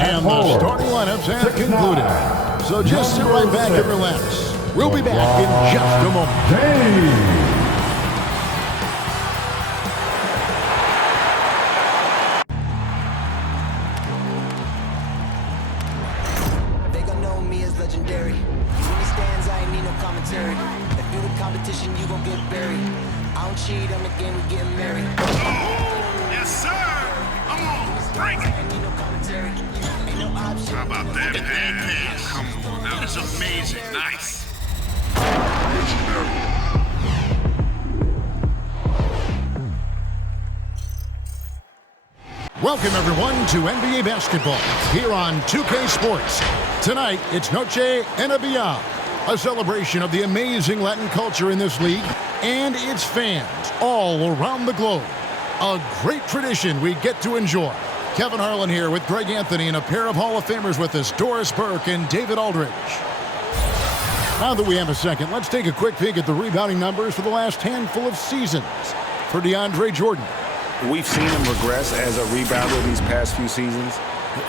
And the starting lineups have concluded. So just sit right back and relax. We'll be back in just a moment. How about that pass? Come on, that is amazing. Nice. Welcome, everyone, to NBA basketball here on 2K Sports. Tonight, it's Noche NBA, a celebration of the amazing Latin culture in this league and its fans all around the globe. A great tradition we get to enjoy. Kevin Harlan here with Greg Anthony and a pair of Hall of Famers with us, Doris Burke and David Aldridge. Now that we have a second, let's take a quick peek at the rebounding numbers for the last handful of seasons for DeAndre Jordan. We've seen him regress as a rebounder these past few seasons.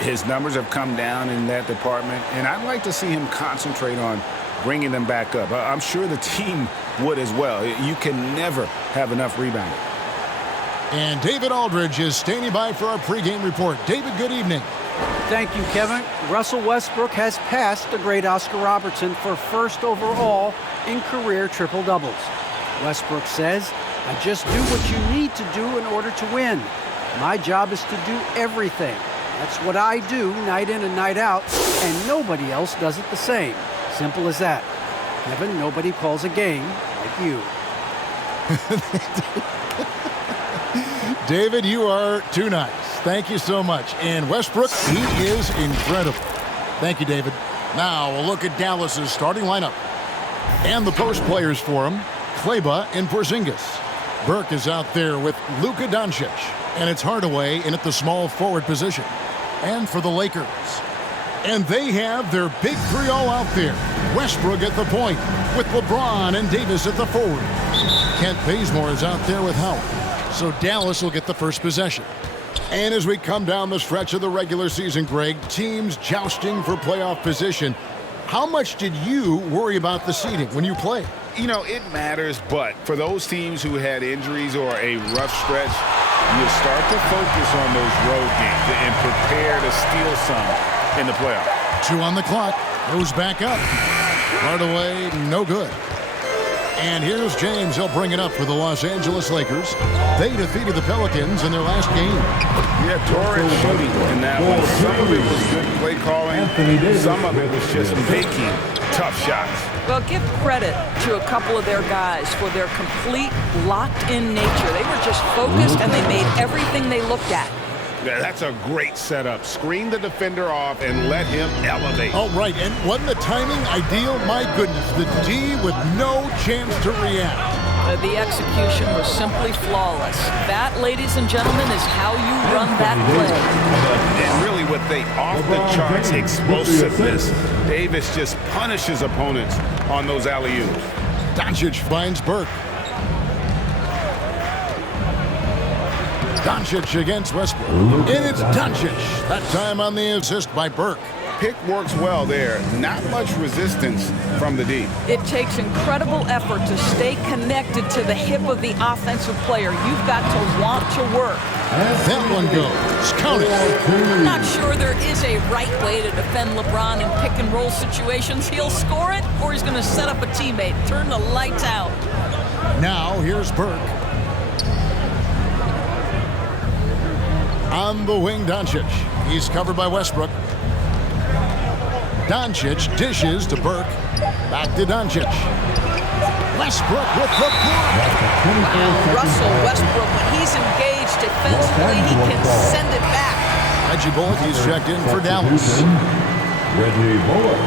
His numbers have come down in that department, and I'd like to see him concentrate on bringing them back up. I'm sure the team would as well. You can never have enough rebounding. And David Aldridge is standing by for our pregame report. David, good evening. Thank you, Kevin. Russell Westbrook has passed the great Oscar Robertson for first overall in career triple-doubles. Westbrook says, "I just do what you need to do in order to win. My job is to do everything. That's what I do night in and night out, and nobody else does it the same. Simple as that. Kevin, nobody calls a game like you." David, you are too nice. Thank you so much. And Westbrook, he is incredible. Thank you, David. Now we'll look at Dallas's starting lineup. And the post players for him, Kleba and Porzingis. Burke is out there with Luka Doncic. And it's Hardaway in at the small forward position. And for the Lakers. And they have their big three all out there. Westbrook at the point with LeBron and Davis at the forward. Kent Bazemore is out there with Howard. So Dallas will get the first possession. And as we come down the stretch of the regular season, Greg, teams jousting for playoff position. How much did you worry about the seeding when you played? You know, it matters, but for those teams who had injuries or a rough stretch, you start to focus on those road games and prepare to steal some in the playoffs. 2 on the clock. Goes back up. Hardaway, no good. And here's James. He'll bring it up for the Los Angeles Lakers. They defeated the Pelicans in their last game. Yeah, torrid shooting in that one. Some of it was good play calling. Some of it was just making tough shots. Well, give credit to a couple of their guys for their complete locked-in nature. They were just focused, and they made everything they looked at. Yeah, that's a great setup. Screen the defender off and let him elevate. Oh, right. And wasn't the timing ideal? My goodness. The D with no chance to react. The execution was simply flawless. That, ladies and gentlemen, is how you run that play. And really with the off-the-charts explosiveness, Davis just punishes opponents on those alley-oops. Doncic finds Burke. Doncic against Westbrook. And it's Doncic. That time on the assist by Burke. Pick works well there. Not much resistance from the D. It takes incredible effort to stay connected to the hip of the offensive player. You've got to want to work. That one goes. Count it. I'm not sure there is a right way to defend LeBron in pick-and-roll situations. He'll score it, or he's going to set up a teammate. Turn the lights out. Now here's Burke. On the wing, Doncic. He's covered by Westbrook. Doncic dishes to Burke. Back to Doncic. Westbrook with the block. Wow, Russell Westbrook, when he's engaged defensively, he can send it back. Reggie Bullock, he's checked in for Dallas. Reggie Bullock.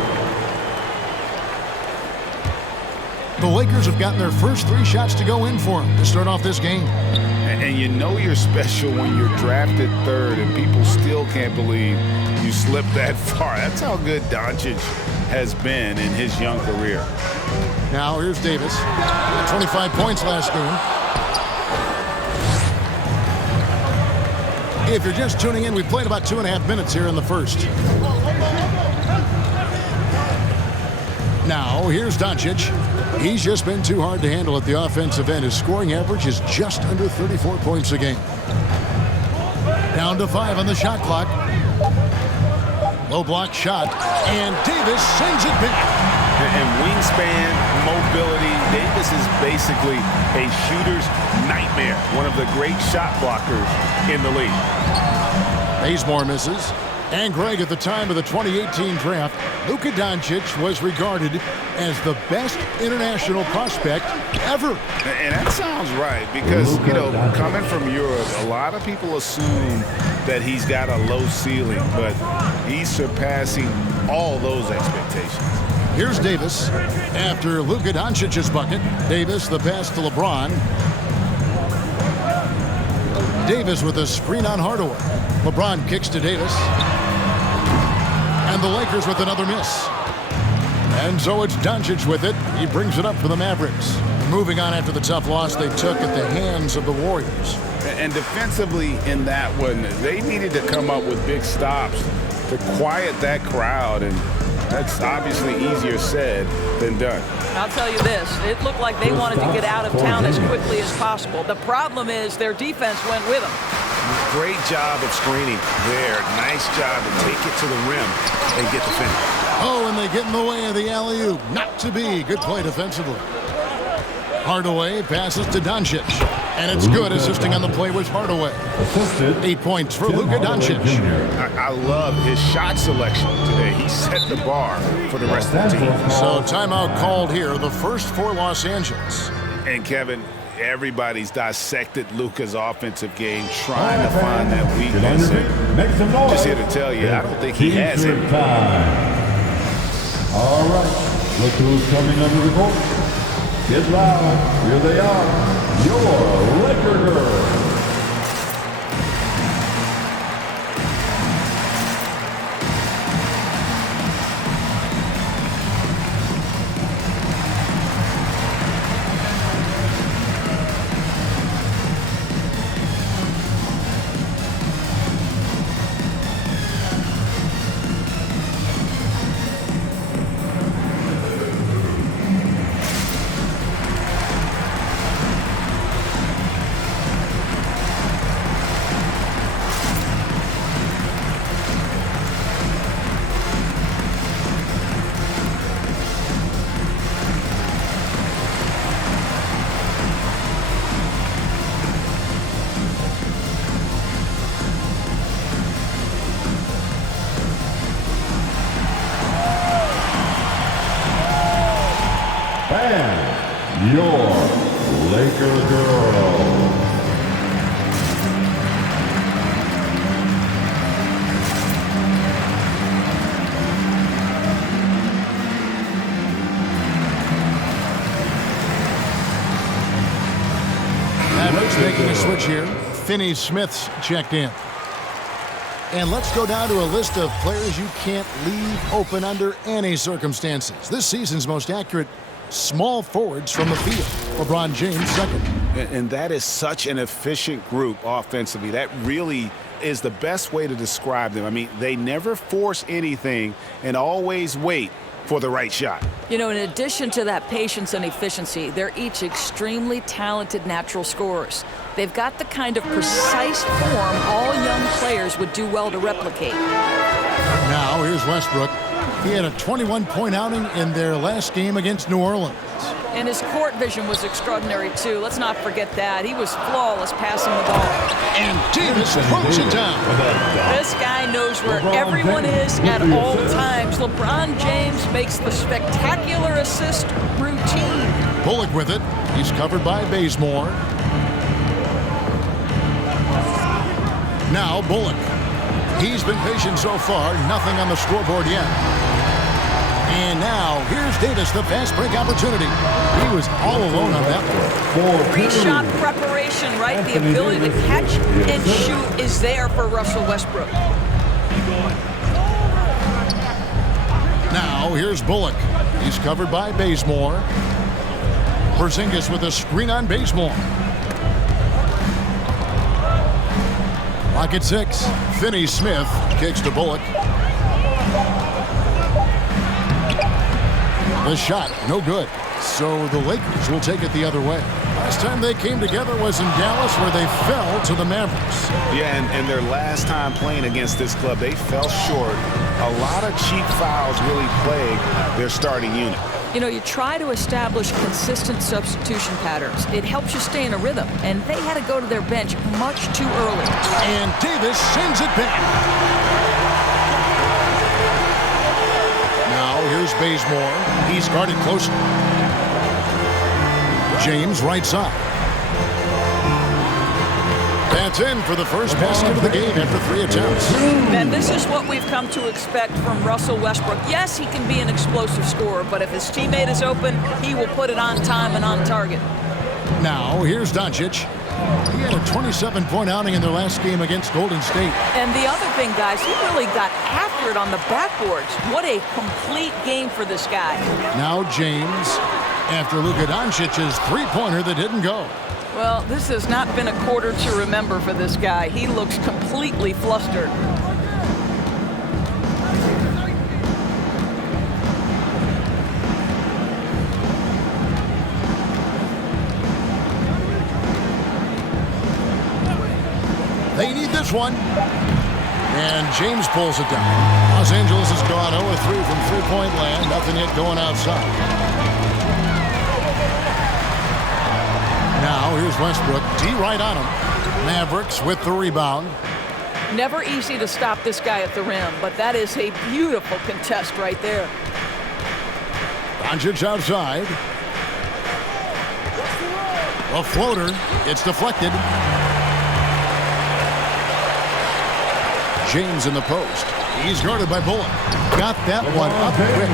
The Lakers have gotten their first 3 shots to go in for him to start off this game. And you know you're special when you're drafted 3rd and people still can't believe you slipped that far. That's how good Doncic has been in his young career. Now here's Davis. 25 points last game. If you're just tuning in, we've played about 2.5 minutes here in the first. Now, here's Doncic. He's just been too hard to handle at the offensive end. His scoring average is just under 34 points a game. Down to 5 on the shot clock. Low block shot, and Davis sends it back. And wingspan, mobility, Davis is basically a shooter's nightmare. One of the great shot blockers in the league. Bazemore misses. And Greg, at the time of the 2018 draft, Luka Doncic was regarded as the best international prospect ever. And that sounds right because, you know, coming from Europe, a lot of people assume that he's got a low ceiling, but he's surpassing all those expectations. Here's Davis after Luka Doncic's bucket. Davis, the pass to LeBron. Davis with a screen on Hardaway. LeBron kicks to Davis. And the Lakers with another miss. And so it's Doncic with it. He brings it up for the Mavericks. Moving on after the tough loss they took at the hands of the Warriors. And defensively in that one, they needed to come up with big stops to quiet that crowd, and that's obviously easier said than done. I'll tell you this, it looked like they wanted to get out of town as quickly as possible. The problem is their defense went with them. Great job of screening there. Nice job to take it to the rim and get the finish. Oh, and they get in the way of the alley-oop. Not to be. Good play defensively. Hardaway passes to Doncic. And it's good. Assisting on the play was Hardaway. 8 points for Luka Doncic. I love his shot selection today. He set the bar for the rest of the team. So timeout called here, the first for Los Angeles. And Kevin, everybody's dissected Luka's offensive game, trying to find that weakness. And just here to tell you, I don't think he has it. All right, look who's coming under the court. Get loud. Here they are, your Laker girls. And your Laker girls. Mavericks making a switch here. Finney Smith's checked in. And let's go down to a list of players you can't leave open under any circumstances. This season's most accurate small forwards from the field. LeBron James second. And that is such an efficient group offensively. That really is the best way to describe them. I mean, they never force anything and always wait for the right shot. You know, in addition to that patience and efficiency, they're each extremely talented natural scorers. They've got the kind of precise form all young players would do well to replicate. Now, here's Westbrook. He had a 21-point outing in their last game against New Orleans. And his court vision was extraordinary, too. Let's not forget that. He was flawless passing the ball. And Davis throws it down. This guy knows where everyone is at all times. LeBron James makes the spectacular assist routine. Bullock with it. He's covered by Bazemore. Now Bullock. He's been patient so far. Nothing on the scoreboard yet. And now, here's Davis, the fast break opportunity. He was all alone on that one. Great shot preparation, right? The ability to catch and shoot is there for Russell Westbrook. Now, here's Bullock. He's covered by Bazemore. Porzingis with a screen on Bazemore. Clock Back at 6, Finney-Smith kicks to Bullock. The shot, no good. So the Lakers will take it the other way. Last time they came together was in Dallas, where they fell to the Mavericks. Yeah, and their last time playing against this club, they fell short. A lot of cheap fouls really plague their starting unit. You know, you try to establish consistent substitution patterns. It helps you stay in a rhythm, and they had to go to their bench much too early. And Davis sends it back. Now here's Bazemore. He's guarded closely. James right side. That's in for the first basket of the game after 3 attempts. And this is what we've come to expect from Russell Westbrook. Yes, he can be an explosive scorer, but if his teammate is open, he will put it on time and on target. Now here's Doncic. He had a 27-point outing in their last game against Golden State. And the other thing, guys, he really got after it on the backboards. What a complete game for this guy. Now James, after Luka Doncic's three-pointer that didn't go. Well, this has not been a quarter to remember for this guy. He looks completely flustered. They need this one. And James pulls it down. Los Angeles has gone 0-3 from three-point land. Nothing yet going outside. Now here's Westbrook. D right on him. Mavericks with the rebound. Never easy to stop this guy at the rim, but that is a beautiful contest right there. Doncic outside. A floater. It's deflected. James in the post. He's guarded by Bullock. Got that one up quick.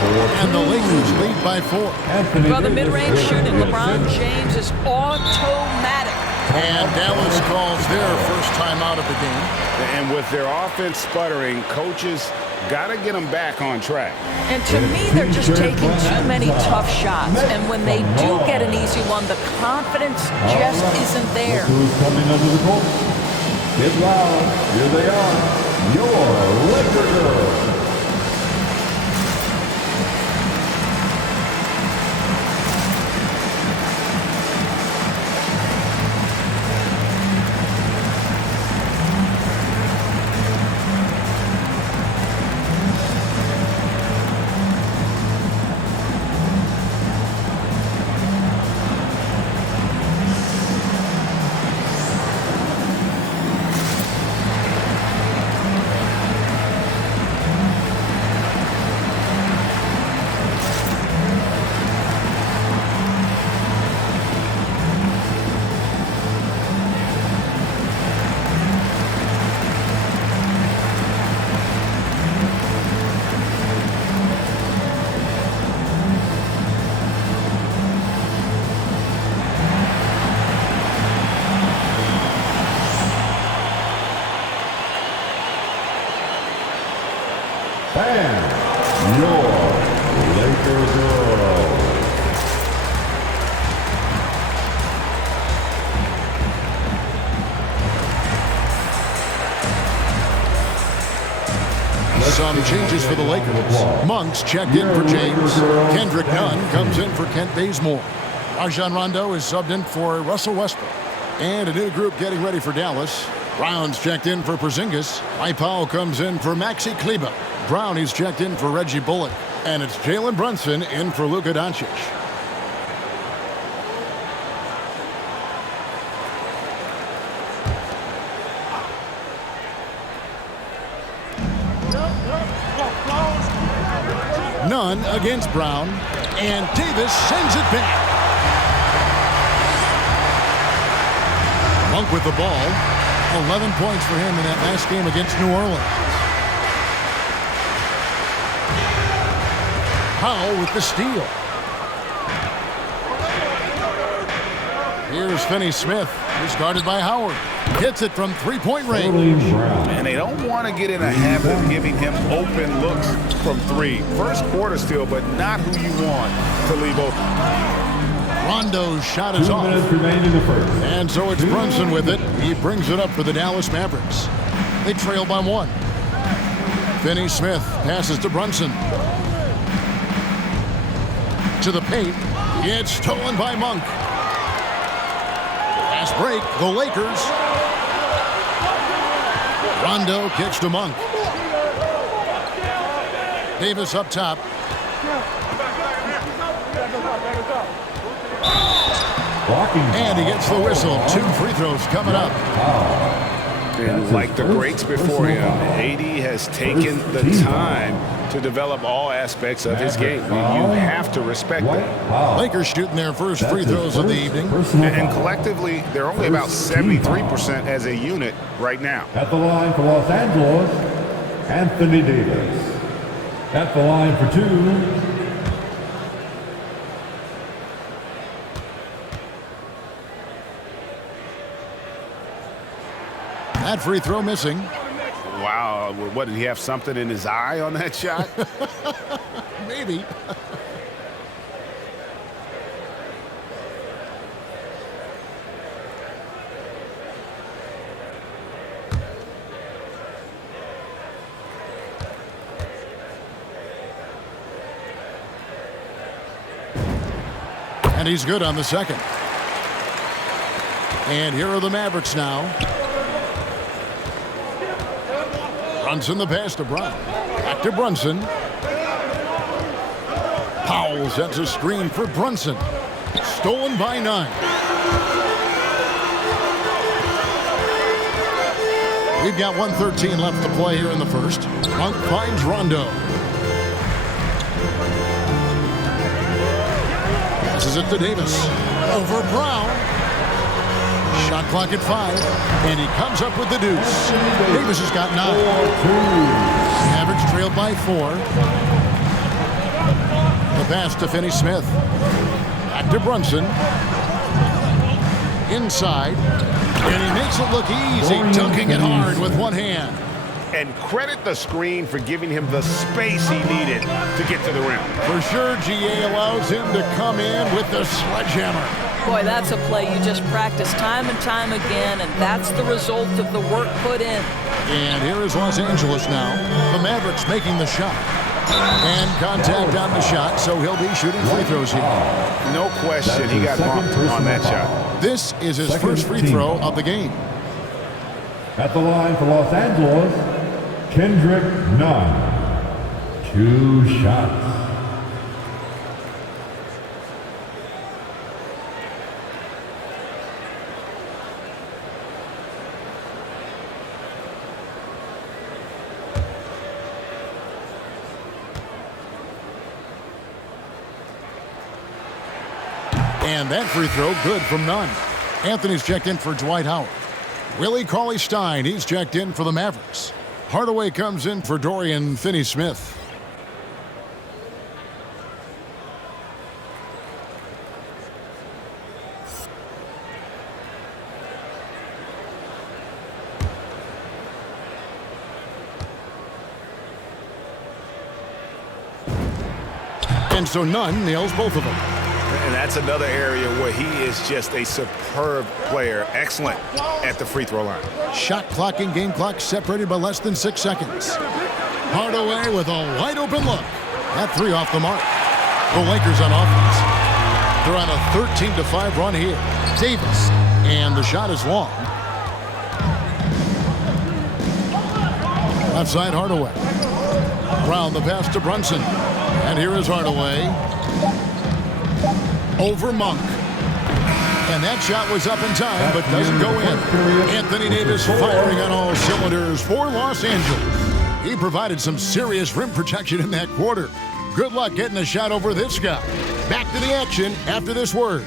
And the Lakers lead by 4. Well, the mid-range shooting, LeBron James is automatic. And Dallas calls their first time out of the game. And with their offense sputtering, coaches got to get them back on track. And to me, they're just taking too many tough shots. And when they do get an easy one, the confidence just isn't there. Who's coming under the court? Get loud. Here they are. Your Laker Girls. And your Laker Girls. Some changes for the Lakers. Monks checked in for James. Kendrick Nunn comes in for Kent Bazemore. Rajon Rondo is subbed in for Russell Westbrook. And a new group getting ready for Dallas. Brown's checked in for Porzingis. Mike Powell comes in for Maxi Kleber. Brown is checked in for Reggie Bullock. And it's Jalen Brunson in for Luka Doncic. Nunn against Brown. And Davis sends it back. Monk with the ball. 11 points for him in that last game against New Orleans. Powell with the steal. Here's Finney-Smith, who's guarded by Howard. Hits it from three-point range. And they don't want to get in a habit of giving him open looks from 3. First quarter still, but not who you want to leave open. Rondo's shot is 2 off. minutes remain in the first. And so it's Brunson with it. He brings it up for the Dallas Mavericks. They trail by 1. Finney Smith passes to Brunson. To the paint. It's stolen by Monk. Fast break, the Lakers. Rondo kicks to Monk. Davis up top. And he gets the whistle. 2 free throws coming up. And like the greats before him, AD has taken the time to develop all aspects of his game. You have to respect that. Lakers shooting their first free throws of the evening. And collectively, they're only about 73% as a unit right now. At the line for Los Angeles, Anthony Davis. At the line for 2, that free throw missing. Wow, what, did he have something in his eye on that shot? Maybe. And he's good on the second. And here are the Mavericks now. Brunson the pass to Brown. Back to Brunson. Powell sets a screen for Brunson. Stolen by 9. We've got 1:13 left to play here in the first. Monk finds Rondo. Passes it to Davis. Over Brown. Shot clock at 5. And he comes up with the deuce. Davis has got 9. Mavericks trailed by 4. The pass to Finney Smith. Back to Brunson. Inside. And he makes it look easy, dunking it hard with one hand. And credit the screen for giving him the space he needed to get to the rim. For sure, GA allows him to come in with the sledgehammer. Boy, that's a play you just practice time and time again, and that's the result of the work put in. And here is Los Angeles now. The Mavericks making the shot. And contact on the shot, so he'll be shooting free throws here. No question, he got bumped on that shot. This is his first free throw of the game. At the line for Los Angeles, Kendrick Nunn. 2 shots. And that free throw good from Nunn. Anthony's checked in for Dwight Howard. Willie Cauley-Stein, he's checked in for the Mavericks. Hardaway comes in for Dorian Finney-Smith. And so Nunn nails both of them. And that's another area where he is just a superb player. Excellent at the free throw line. Shot clock and game clock separated by less than 6 seconds. Hardaway with a wide open look. That 3 off the mark. The Lakers on offense. They're on a 13-5 run here. Davis. And the shot is long. Outside Hardaway. Brown the pass to Brunson. And here is Hardaway. Over Monk. And that shot was up in time, but doesn't go in. Anthony Davis firing on all cylinders for Los Angeles. He provided some serious rim protection in that quarter. Good luck getting a shot over this guy. Back to the action after this word.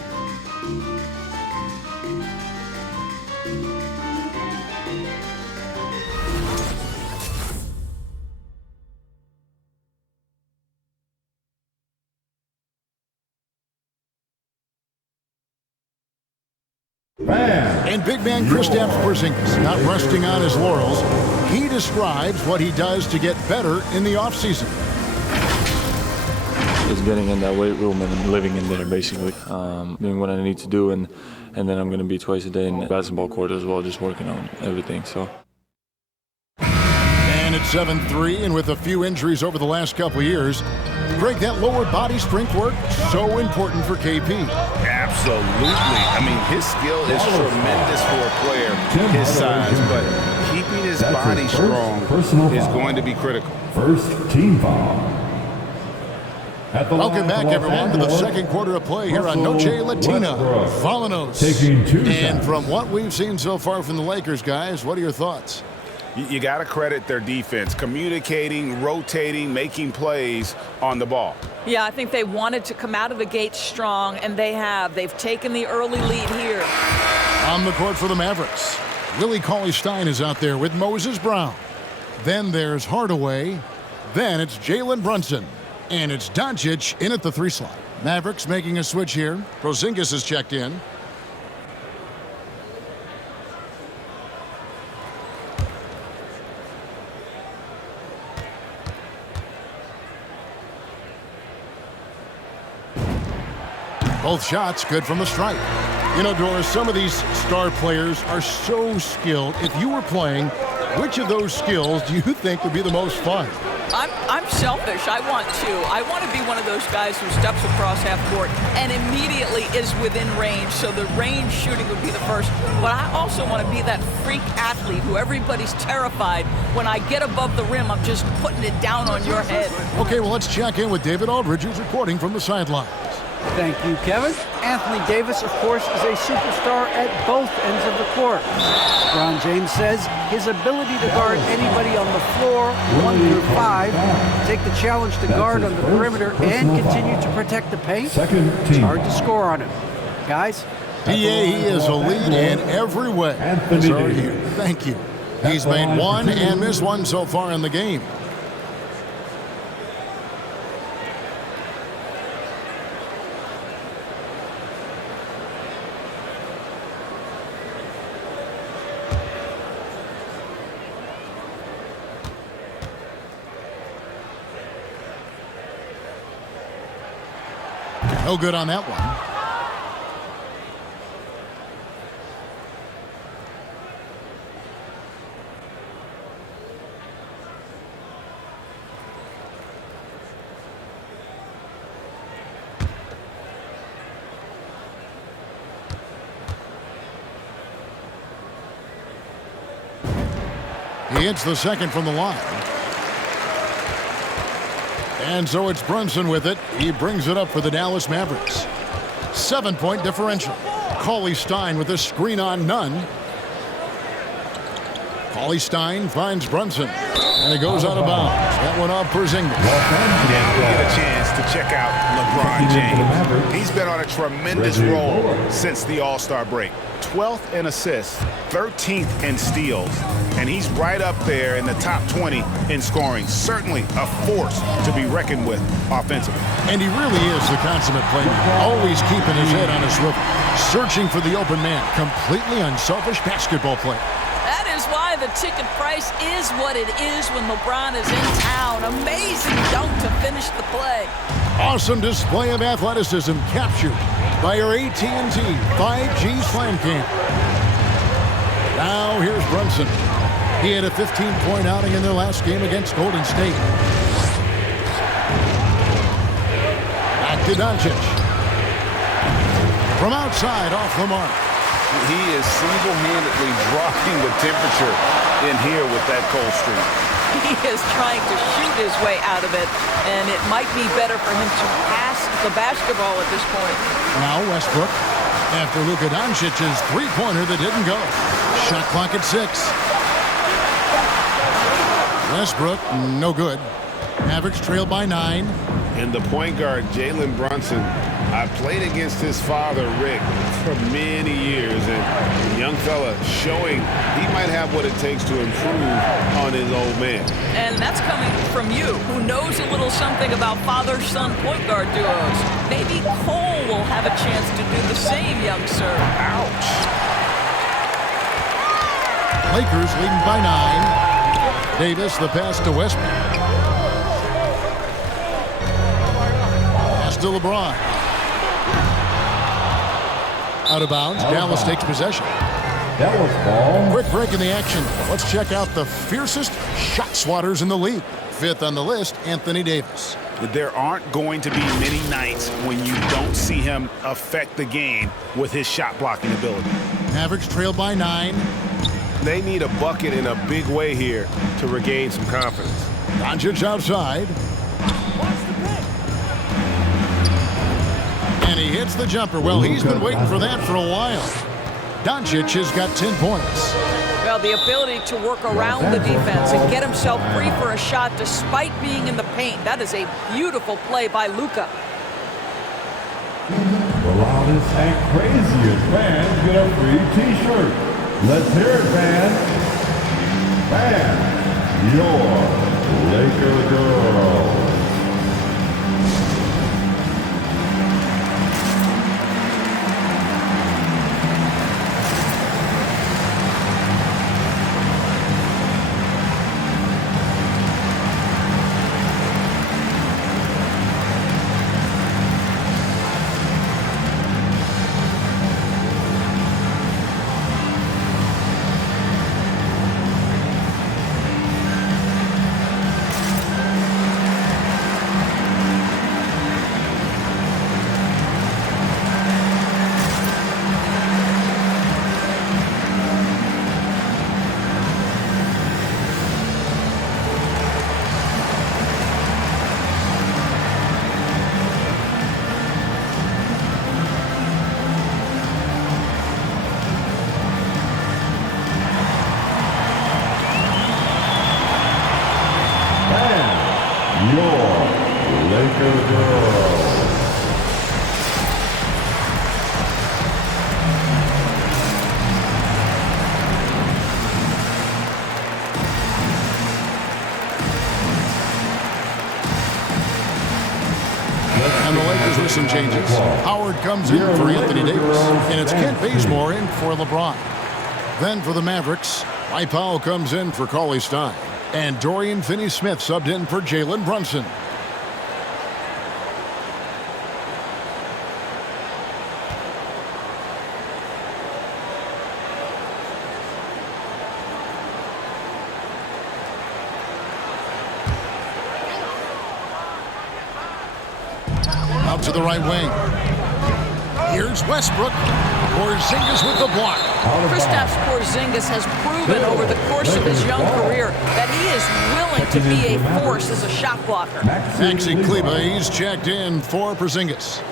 And big man Kristaps Porzingis not resting on his laurels. He describes what he does to get better in the offseason. is getting in that weight room and living in there, basically. Doing what I need to do, and then I'm going to be twice a day in the basketball court as well, just working on everything. So. And it's 7-3, and with a few injuries over the last couple of years, Greg, that lower body strength work, so important for KP. Absolutely. I mean, his skill is tremendous for a player his size, but keeping his body strong is going to be critical. First team foul. Welcome back, everyone, to the second quarter of play here on Noche Latina. Volanos. And from what we've seen so far from the Lakers, guys, what are your thoughts? You got to credit their defense, communicating, rotating, making plays on the ball. Yeah, I think they wanted to come out of the gate strong, and they have. They've taken the early lead here. On the court for the Mavericks, Willie Cauley-Stein is out there with Moses Brown. Then there's Hardaway. Then it's Jalen Brunson. And it's Doncic in at the 3 slot. Mavericks making a switch here. Porzingis is checked in. Both shots good from the stripe. You know, Doris, some of these star players are so skilled. If you were playing, which of those skills do you think would be the most fun? I'm selfish. I want to be one of those guys who steps across half court and immediately is within range, so the range shooting would be the first. But I also want to be that freak athlete who everybody's terrified. When I get above the rim, I'm just putting it down on your head. Okay, well, let's check in with David Aldridge, who's reporting from the sidelines. Thank you, Kevin. Anthony Davis, of course, is a superstar at both ends of the court. LeBron James says his ability to guard anybody on the floor, 1 through 5, take the challenge to guard on the perimeter and continue to protect the paint, it's hard to score on him. Guys? PA, he is a lead in every way. Thank you. He's made one and missed one so far in the game. No good on that one. He hits the second from the line. And so it's Brunson with it. He brings it up for the Dallas Mavericks. 7-point differential. Cauley-Stein with a screen on none. Cauley-Stein finds Brunson. And it goes out of bounds. That one off Porzingis. Now we get a chance to check out LeBron James. He's been on a tremendous roll since the All-Star break. 12th in assists, 13th in steals, and he's right up there in the top 20 in scoring. Certainly a force to be reckoned with offensively. And he really is the consummate playmaker, always keeping his head on his swivel, searching for the open man. Completely unselfish basketball play. That is why the ticket price is what it is when LeBron is in town. Amazing dunk to finish the play. Awesome display of athleticism captured by our AT&T 5G Slam Camp. Now here's Brunson. He had a 15-point outing in their last game against Golden State. Back to Doncic. From outside, off the mark. He is single-handedly dropping the temperature in here with that cold streak. He is trying to shoot his way out of it, and it might be better for him to pass the basketball at this point. Now Westbrook, after Luka Doncic's three-pointer that didn't go. Shot clock at 6. Westbrook, no good. Mavericks trail by 9. And the point guard, Jalen Brunson, I played against his father, Rick, for many years, and the young fella showing he might have what it takes to improve on his old man. And that's coming from you, who knows a little something about father-son point guard duos. Maybe Cole will have a chance to do the same, young sir. Ouch. Lakers leading by 9. Davis, the pass to Westbrook. to LeBron. Out of bounds. Dallas takes possession. Dallas ball. Quick break in the action. Let's check out the fiercest shot swatters in the league. Fifth on the list, Anthony Davis. There aren't going to be many nights when you don't see him affect the game with his shot blocking ability. Mavericks trail by 9. They need a bucket in a big way here to regain some confidence. Doncic outside. And he hits the jumper. Well, he's been waiting for that for a while. Doncic has got 10 points. Well, the ability to work around the defense and get himself free for a shot despite being in the paint. That is a beautiful play by Luka. The loudest and craziest fans get a free t-shirt. Let's hear it, fans. Fans, your Laker girls. And the Lakers with some changes. Howard comes in for Anthony Davis. And it's Kent Bazemore in for LeBron. Then for the Mavericks, Mike Powell comes in for Cauley Stein. And Dorian Finney-Smith subbed in for Jalen Brunson. Out to the right wing. Here's Westbrook. Porzingis with the block. Kristaps Porzingis has proven over the course of his young career that he is willing to be a force as a shot blocker. Maxi Kleber, he's checked in for Porzingis.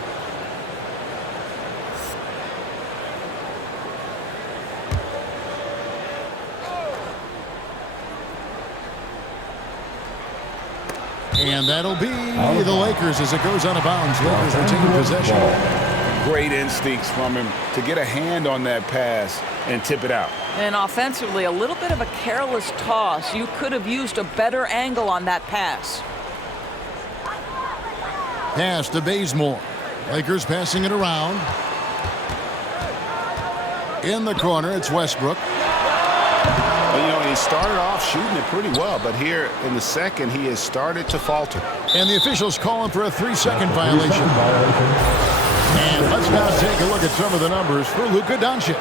And that'll be the Lakers as it goes out of bounds. Lakers retain possession. Great instincts from him to get a hand on that pass and tip it out. And offensively, a little bit of a careless toss. You could have used a better angle on that pass. Pass to Bazemore. Lakers passing it around. In the corner, it's Westbrook. Well, you know, he started off shooting it pretty well, but here in the second, he has started to falter. And the officials calling for a 3-second violation. And let's now take a look at some of the numbers for Luka Doncic.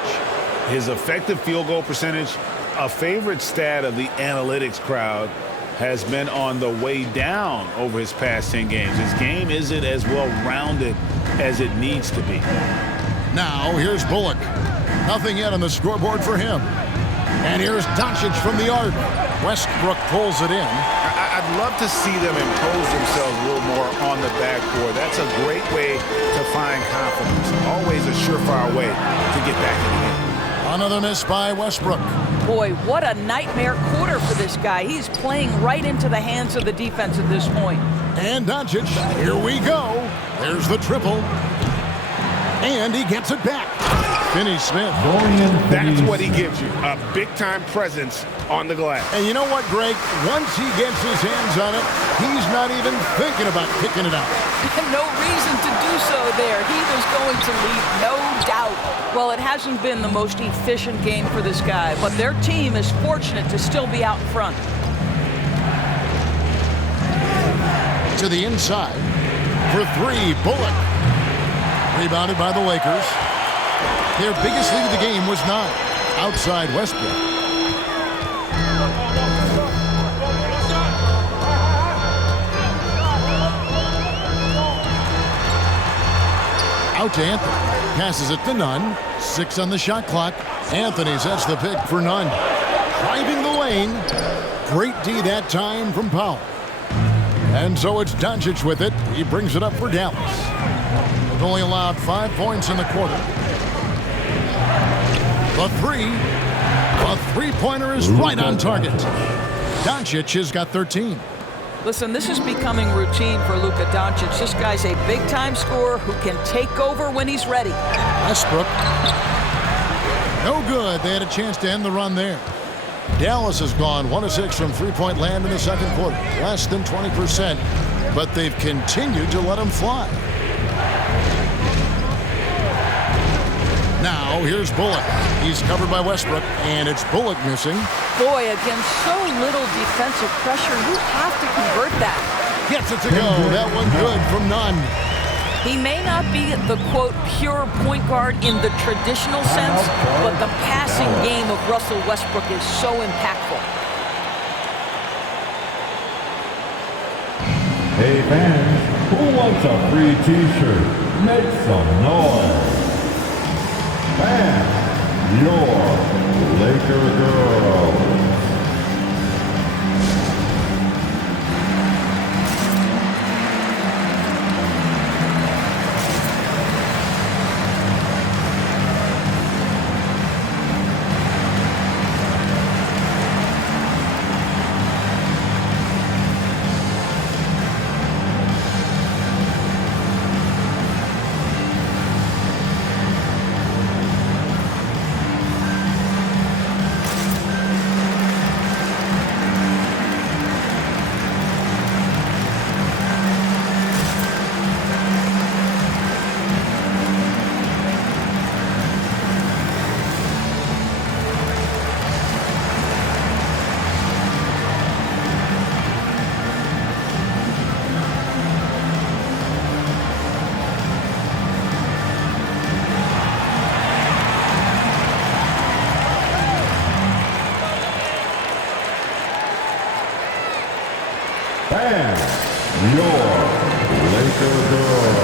His effective field goal percentage, a favorite stat of the analytics crowd, has been on the way down over his past 10 games. His game isn't as well-rounded as it needs to be. Now, here's Bullock. Nothing yet on the scoreboard for him. And here's Doncic from the arc. Westbrook pulls it in. I'd love to see them impose themselves a little more on the backboard. That's a great way to find confidence. Always a surefire way to get back in the game. Another miss by Westbrook. Boy, what a nightmare quarter for this guy. He's playing right into the hands of the defense at this point. And Doncic, here we go. There's the triple. And he gets it back. Finney-Smith. That's what he gives you, a big-time presence on the glass. And you know what, Greg? Once he gets his hands on it, he's not even thinking about kicking it out. No reason to do so there. He was going to lead, no doubt. Well, it hasn't been the most efficient game for this guy, but their team is fortunate to still be out in front. To the inside. For three, Bullock. Rebounded by the Lakers. Their biggest lead of the game was 9. Outside Westbrook. Out to Anthony. Passes it to Nunn. 6 on the shot clock. Anthony sets the pick for Nunn. Driving the lane. Great D that time from Powell. And so it's Doncic with it. He brings it up for Dallas. They've only allowed 5 points in the quarter. The three. A three-pointer is right on target. Doncic has got 13. Listen, this is becoming routine for Luka Doncic. This guy's a big-time scorer who can take over when he's ready. Westbrook. No good. They had a chance to end the run there. Dallas has gone 1 of 6 from three-point land in the second quarter. Less than 20%, but they've continued to let them fly. Now, here's Bullock. He's covered by Westbrook, and it's Bullock missing. Boy, again, so little defensive pressure. You have to convert that. Gets it to go. That one good from Nunn. He may not be the, quote, pure point guard in the traditional sense, but the passing game of Russell Westbrook is so impactful. Hey fans, who wants a free t-shirt? Make some noise. And your Laker girl. And your Laker girl.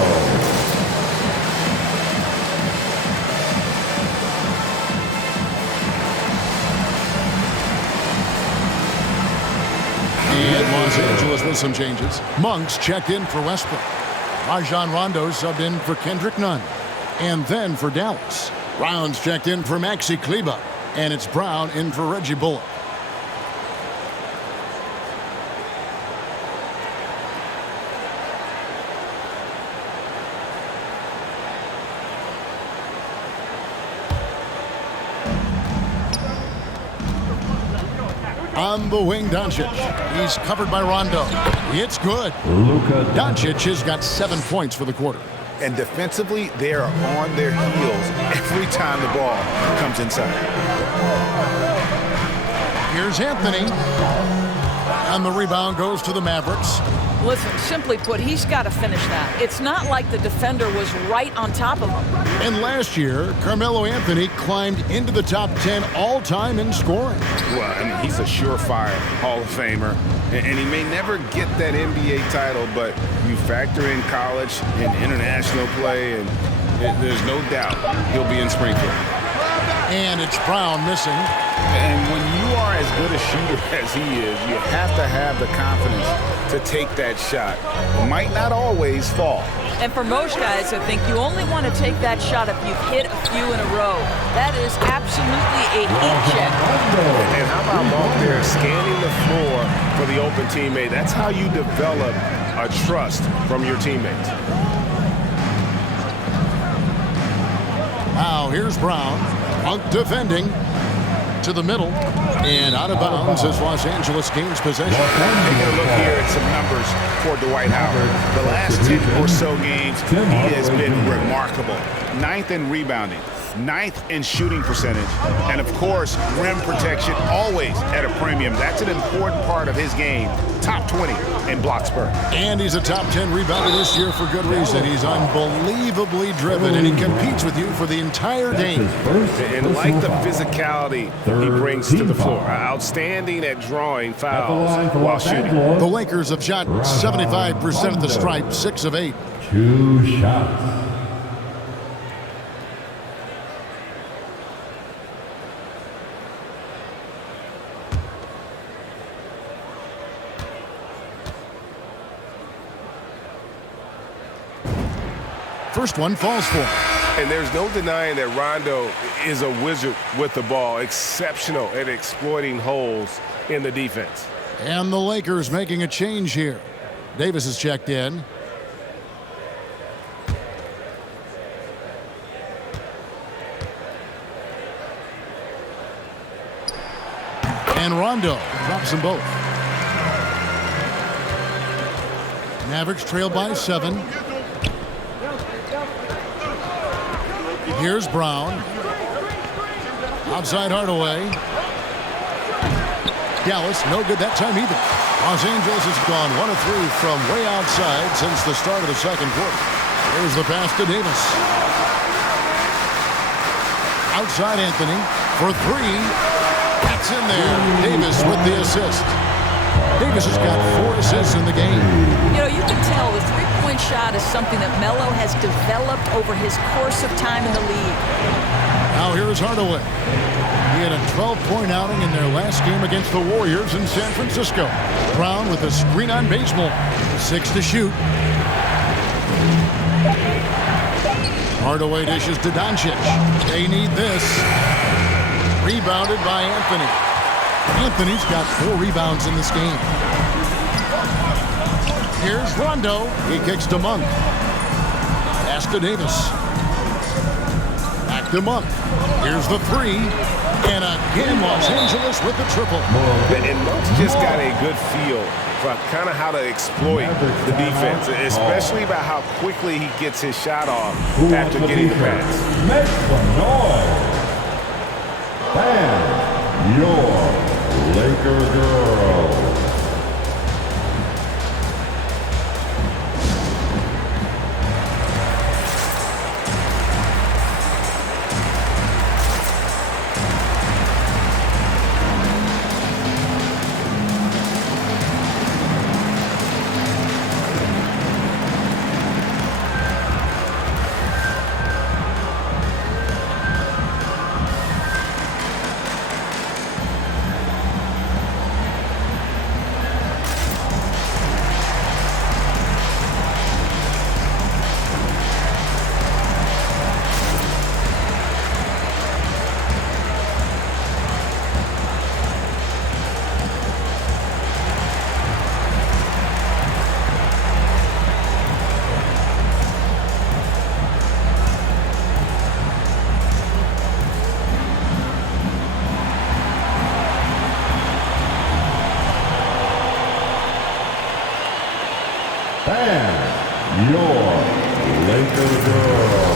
And Los Angeles with some changes. Monks checked in for Westbrook. Rajon Rondo subbed in for Kendrick Nunn. And then for Dallas, Rounds checked in for Maxi Kleber. And it's Brown in for Reggie Bullock. On the wing, Doncic. He's covered by Rondo. It's good. Luka Doncic has got 7 points for the quarter. And defensively, they are on their heels every time the ball comes inside. Here's Anthony. And the rebound goes to the Mavericks. Listen, simply put, he's got to finish that. It's not like the defender was right on top of him. And last year, Carmelo Anthony climbed into the top 10 all-time in scoring. Well, I mean, he's a surefire Hall of Famer, and he may never get that NBA title, but you factor in college and international play, and there's no doubt he'll be in Springfield. And it's Brown missing. And when you are as good a shooter as he is, you have to have the confidence to take that shot. It might not always fall. And for most guys, I think you only want to take that shot if you've hit a few in a row. That is absolutely a heat check. And how about Monk there scanning the floor for the open teammate? That's how you develop a trust from your teammates. Now here's Brown. Monk defending to the middle. And out of bounds as Los Angeles gains possession. Taking a look here at some numbers for Dwight Howard. The last 10 or so games, he has been remarkable. 9th in rebounding, 9th in shooting percentage, and of course, rim protection always at a premium. That's an important part of his game. Top 20 in block spurt. And he's a top 10 rebounder this year for good reason. He's unbelievably driven, and he competes with you for the entire game. And like the physicality he brings to the floor. Outstanding at drawing fouls while shooting. The Lakers have shot 75% at the stripe, 6 of 8. 2 shots. First one falls for him. And there's no denying that Rondo is a wizard with the ball, exceptional at exploiting holes in the defense. And the Lakers making a change here. Davis is checked in. And Rondo drops them both. Mavericks trail by 7. Here's Brown. Outside Hardaway. Dallas, no good that time either. Los Angeles has gone 1 of 3 from way outside since the start of the second quarter. Here's the pass to Davis. Outside Anthony for 3. That's in there. Davis with the assist. Davis has got 4 assists in the game. You know, you can tell the three-point shot is something that Melo has developed over his course of time in the league. Now here's Hardaway. He had a 12-point outing in their last game against the Warriors in San Francisco. Brown with a screen on Bazemore. 6 to shoot. Hardaway dishes to Doncic. They need this. Rebounded by Anthony. Anthony's got 4 rebounds in this game. Here's Rondo. He kicks to Monk. Pass to Davis. Back to Monk. Here's the 3. And again, Los Angeles with the triple. And Monk's just got a good feel for kind of how to exploit the defense, especially about how quickly he gets his shot off after getting the pass. Make some noise. Bam, your Laker girl. Bam, your Laker girl.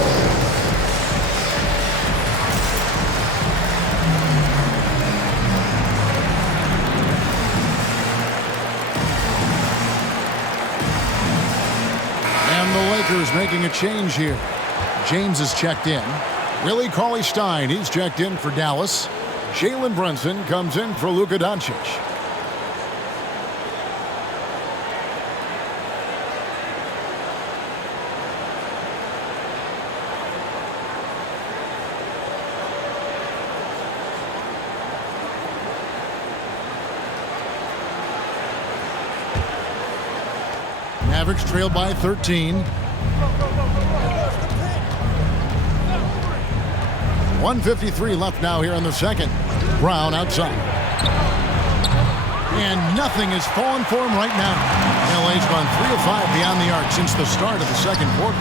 And the Lakers making a change here. James is checked in. Willie Cauley-Stein, he's checked in for Dallas. Jalen Brunson comes in for Luka Doncic. Mavericks trail by 13. 1:53 left now here in the second. Brown outside. And nothing has fallen for him right now. LA's gone 3 of 5 beyond the arc since the start of the second quarter.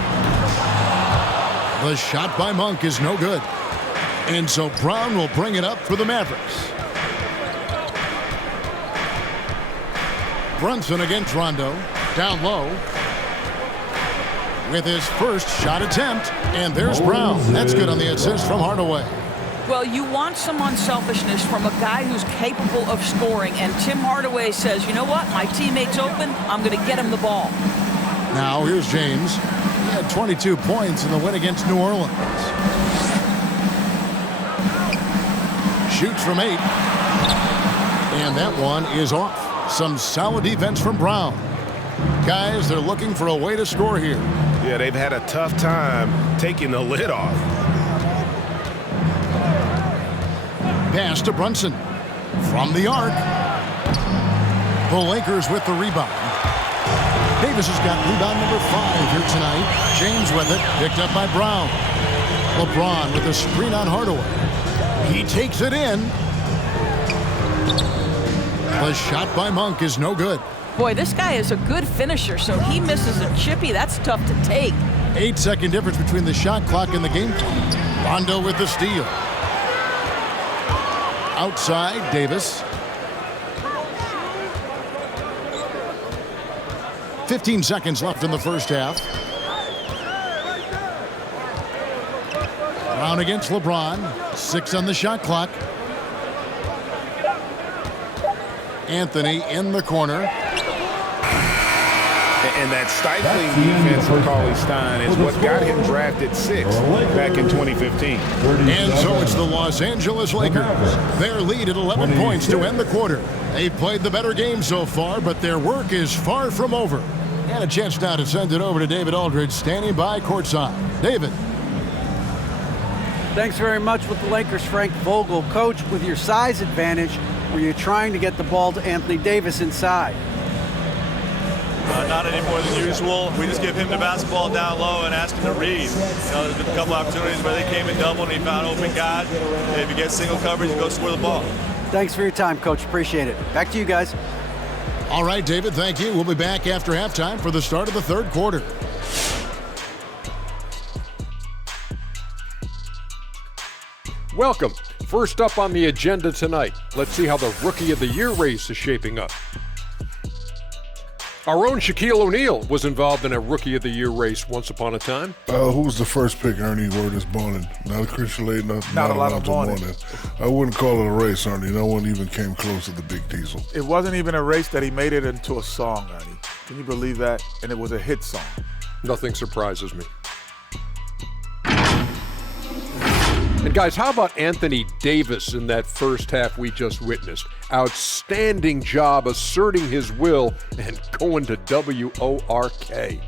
The shot by Monk is no good. And so Brown will bring it up for the Mavericks. Brunson against Rondo. Down low. with his first shot attempt. And there's Brown. That's good on the assist from Hardaway. Well, you want some unselfishness from a guy who's capable of scoring. And Tim Hardaway says, you know what? My teammate's open. I'm going to get him the ball. Now here's James. He had 22 points in the win against New Orleans. Shoots from 8. And that one is off. Some solid defense from Brown. Guys, they're looking for a way to score here. Yeah, they've had a tough time taking the lid off. Pass to Brunson. From the arc. The Lakers with the rebound. Davis has got rebound number 5 here tonight. James with it, picked up by Brown. LeBron with a screen on Hardaway. He takes it in. The shot by Monk is no good. Boy, this guy is a good finisher, so he misses a chippy. That's tough to take. 8-second difference between the shot clock and the game clock. Rondo with the steal. Outside, Davis. 15 seconds left in the first half. Brown against LeBron. 6 on the shot clock. Anthony in the corner. And that stifling defense for Cauley Stein is what got him drafted 6 back in 2015. And so it's the Los Angeles Lakers. Their lead at 11 points to end the quarter. They've played the better game so far, but their work is far from over. And a chance now to send it over to David Aldridge, standing by courtside. David. Thanks very much with the Lakers, Frank Vogel. Coach, with your size advantage, were you trying to get the ball to Anthony Davis inside? Not any more than usual. We just give him the basketball down low and ask him to read. You know, there's been a couple opportunities where they came in double and he found open guy. If you get single coverage, you go score the ball. Thanks for your time, Coach. Appreciate it. Back to you guys. All right, David, thank you. We'll be back after halftime for the start of the third quarter. Welcome. First up on the agenda tonight, let's see how the Rookie of the Year race is shaping up. Our own Shaquille O'Neal was involved in a Rookie of the Year race once upon a time. Who was the first pick, Ernie? Word is Bonin. Not a Christian Lade, not Alonzo Mourning. I wouldn't call it a race, Ernie. No one even came close to the Big Diesel. It wasn't even a race that he made it into a song, Ernie. Can you believe that? And it was a hit song. Nothing surprises me. And guys, how about Anthony Davis in that first half we just witnessed? Outstanding job asserting his will and going to WORK.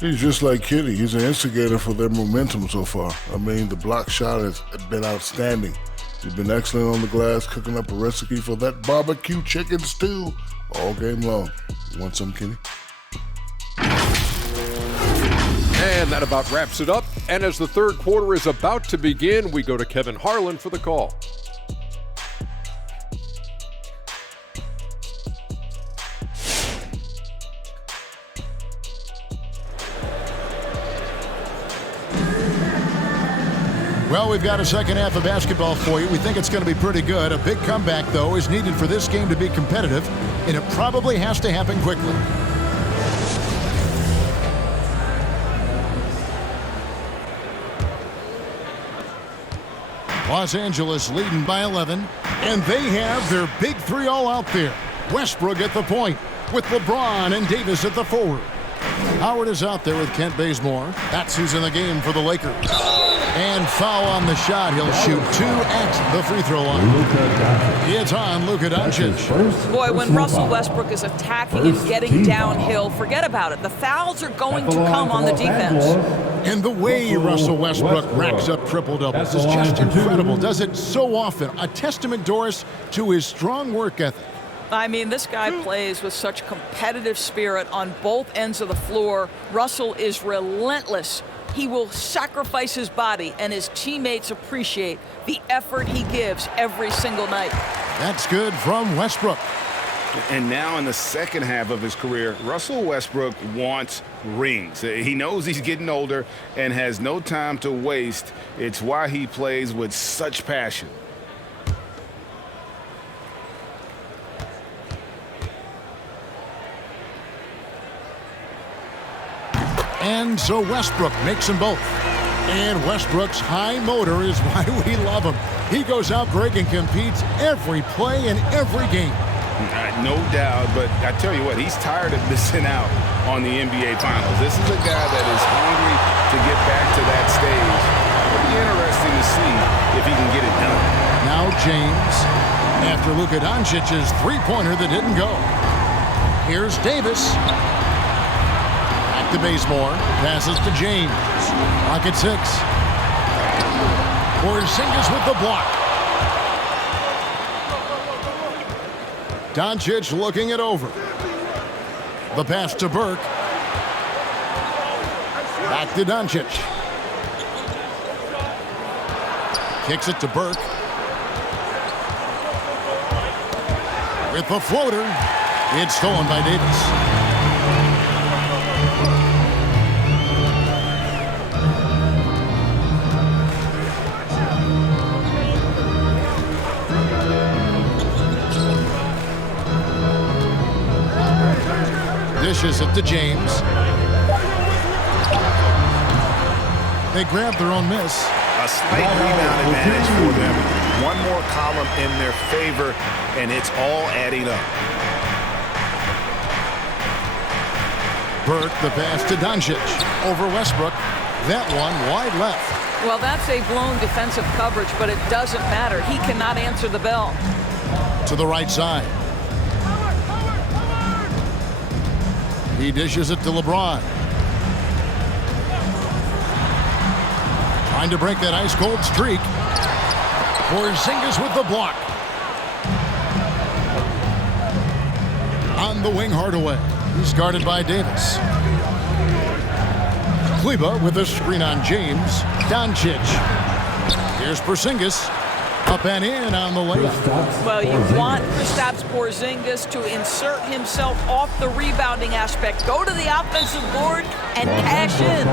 He's just like Kitty. He's an instigator for their momentum so far. I mean, the block shot has been outstanding. He's been excellent on the glass, cooking up a recipe for that barbecue chicken stew all game long. You want some, Kitty? And that about wraps it up. And as the third quarter is about to begin, we go to Kevin Harlan for the call. Well, we've got a second half of basketball for you. We think it's going to be pretty good. A big comeback, though, is needed for this game to be competitive, and it probably has to happen quickly. Los Angeles leading by 11, and they have their big three all out there. Westbrook at the point with LeBron and Davis at the forward. Howard is out there with Kent Bazemore. That's who's in the game for the Lakers. And foul on the shot. He'll shoot 2 at the free throw line. It's on Luka Doncic. Boy, when Russell Westbrook is attacking and getting downhill, forget about it. The fouls are going to come on the defense. And the way Russell Westbrook racks up triple-doubles is just incredible. Does it so often. A testament, Doris, to his strong work ethic. I mean, this guy plays with such competitive spirit on both ends of the floor. Russell is relentless. He will sacrifice his body, and his teammates appreciate the effort he gives every single night. That's good from Westbrook. And now in the second half of his career, Russell Westbrook wants rings. He knows he's getting older and has no time to waste. It's why he plays with such passion. And so Westbrook makes them both. And Westbrook's high motor is why we love him. He goes out, Greg, and competes every play in every game. No doubt, but I tell you what, he's tired of missing out on the NBA Finals. This is a guy that is hungry to get back to that stage. It'll be interesting to see if he can get it done. Now James, after Luka Doncic's three-pointer that didn't go. Here's Davis. Back to Bazemore. Passes to James. Clock at 6. Porzingis with the block. Doncic looking it over. The pass to Burke. Back to Doncic. Kicks it to Burke. With the floater. It's stolen by Davis. Dishes it to James. They grab their own miss. A slight rebound advantage for them. One more column in their favor, and it's all adding up. Burke, the pass to Doncic. Over Westbrook. That one wide left. Well, that's a blown defensive coverage, but it doesn't matter. He cannot answer the bell. To the right side. He dishes it to LeBron. Trying to break that ice-cold streak. Porzingis with the block. On the wing, Hardaway. He's guarded by Davis. Kleba with a screen on James. Doncic. Here's Porzingis. Up and in on the layup. Well, you want Kristaps Porzingis to insert himself off the rebounding aspect. Go to the offensive board and cash in.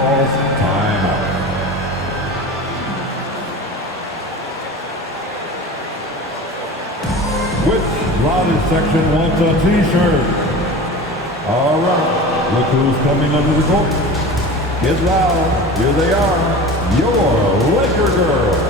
Which Loudon section wants a t-shirt? All right, look who's coming under the court. Get loud, here they are, your Laker girls.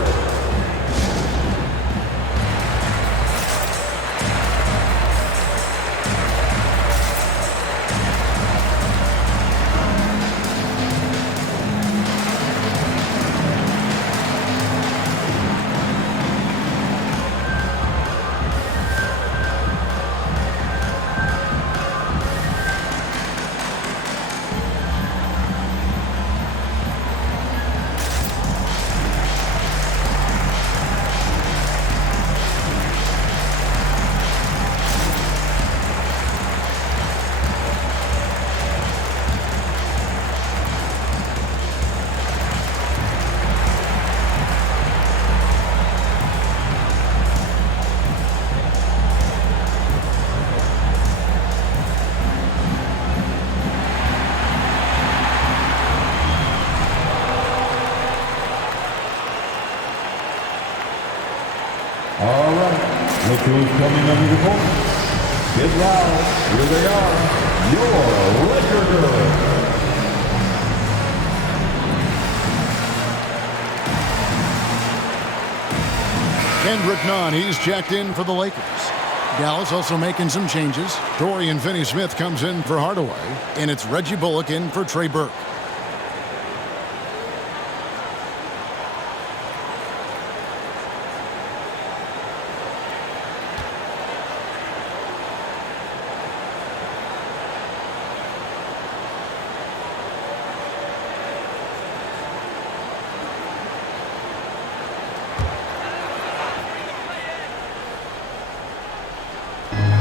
All right, look who's coming under the court. Get loud, here they are, your Laker girls. Kendrick Nunn, he's checked in for the Lakers. Dallas also making some changes. Dorian Finney-Smith comes in for Hardaway, and it's Reggie Bullock in for Trey Burke.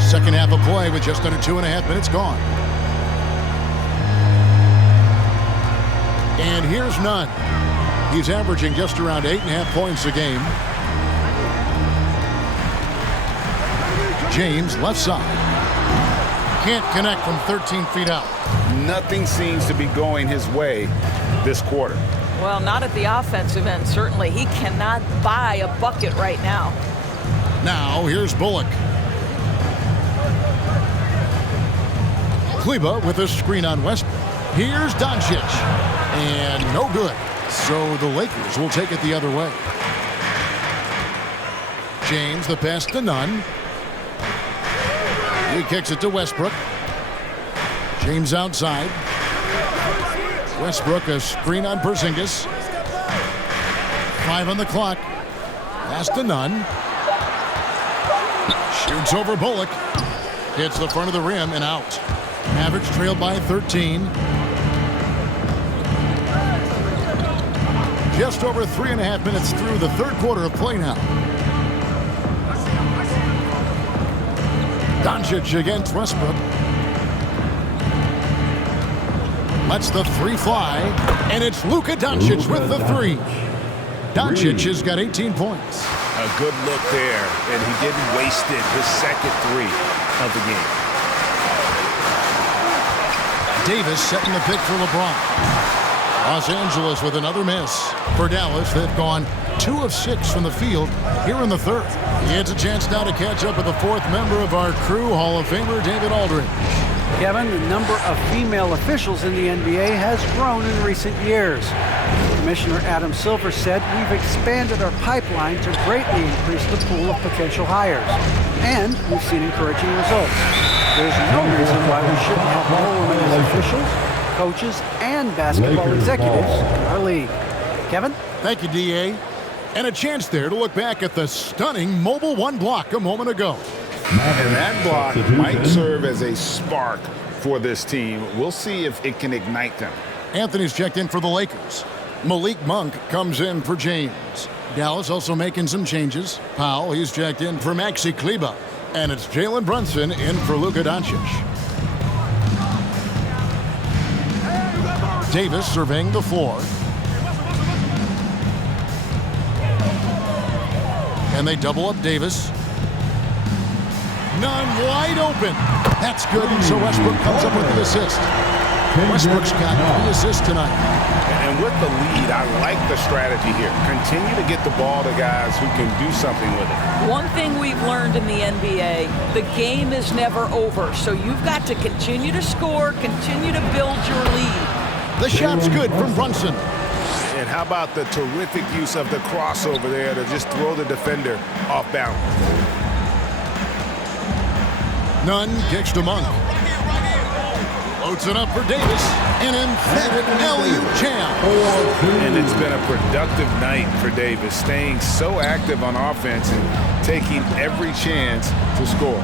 Second half of play with just under 2.5 minutes gone. And here's Nunn. He's averaging just around 8.5 points a game. James, left side. Can't connect from 13 feet out. Nothing seems to be going his way this quarter. Well, not at the offensive end, certainly. He cannot buy a bucket right now. Now, here's Bullock. Kleba with a screen on Westbrook. Here's Doncic. And no good. So the Lakers will take it the other way. James, the pass to Nunn. He kicks it to Westbrook. James outside. Westbrook, a screen on Porzingis. 5 on the clock. Pass to Nunn. Shoots over Bullock. Hits the front of the rim and out. Mavericks trailed by 13. Just over 3.5 minutes through the third quarter of play now. Doncic against Westbrook. Lets the three fly, and it's Luka Doncic with the three. Doncic has got 18 points. A good look there, and he didn't waste it. His second three of the game. Davis setting the pick for LeBron. Los Angeles with another miss. For Dallas, they've gone 2 of 6 from the field here in the third. He has a chance now to catch up with the fourth member of our crew, Hall of Famer David Aldridge. Kevin, the number of female officials in the NBA has grown in recent years. Commissioner Adam Silver said we've expanded our pipeline to greatly increase the pool of potential hires. And we've seen encouraging results. There's no reason why we shouldn't have more women as officials, coaches, and basketball executives in our league. Kevin? Thank you, D.A. And a chance there to look back at the stunning Mobile One block a moment ago. And that block might serve as a spark for this team. We'll see if it can ignite them. Anthony's checked in for the Lakers. Malik Monk comes in for James. Dallas also making some changes. Powell, he's checked in for Maxi Kleber. And it's Jalen Brunson in for Luka Doncic. Davis surveying the floor. And they double up Davis. Nunn wide open. That's good. So Westbrook comes up with the assist. Westbrook's got 3 assists tonight. And with the lead, I like the strategy here. Continue to get the ball to guys who can do something with it. One thing we've learned in the NBA, the game is never over. So you've got to continue to score, continue to build your lead. The shot's good from Brunson. And how about the terrific use of the crossover there to just throw the defender off balance. Nunn kicks to Monk. Loads it up for Davis. An emphatic alley-oop jam. And it's been a productive night for Davis, staying so active on offense and taking every chance to score.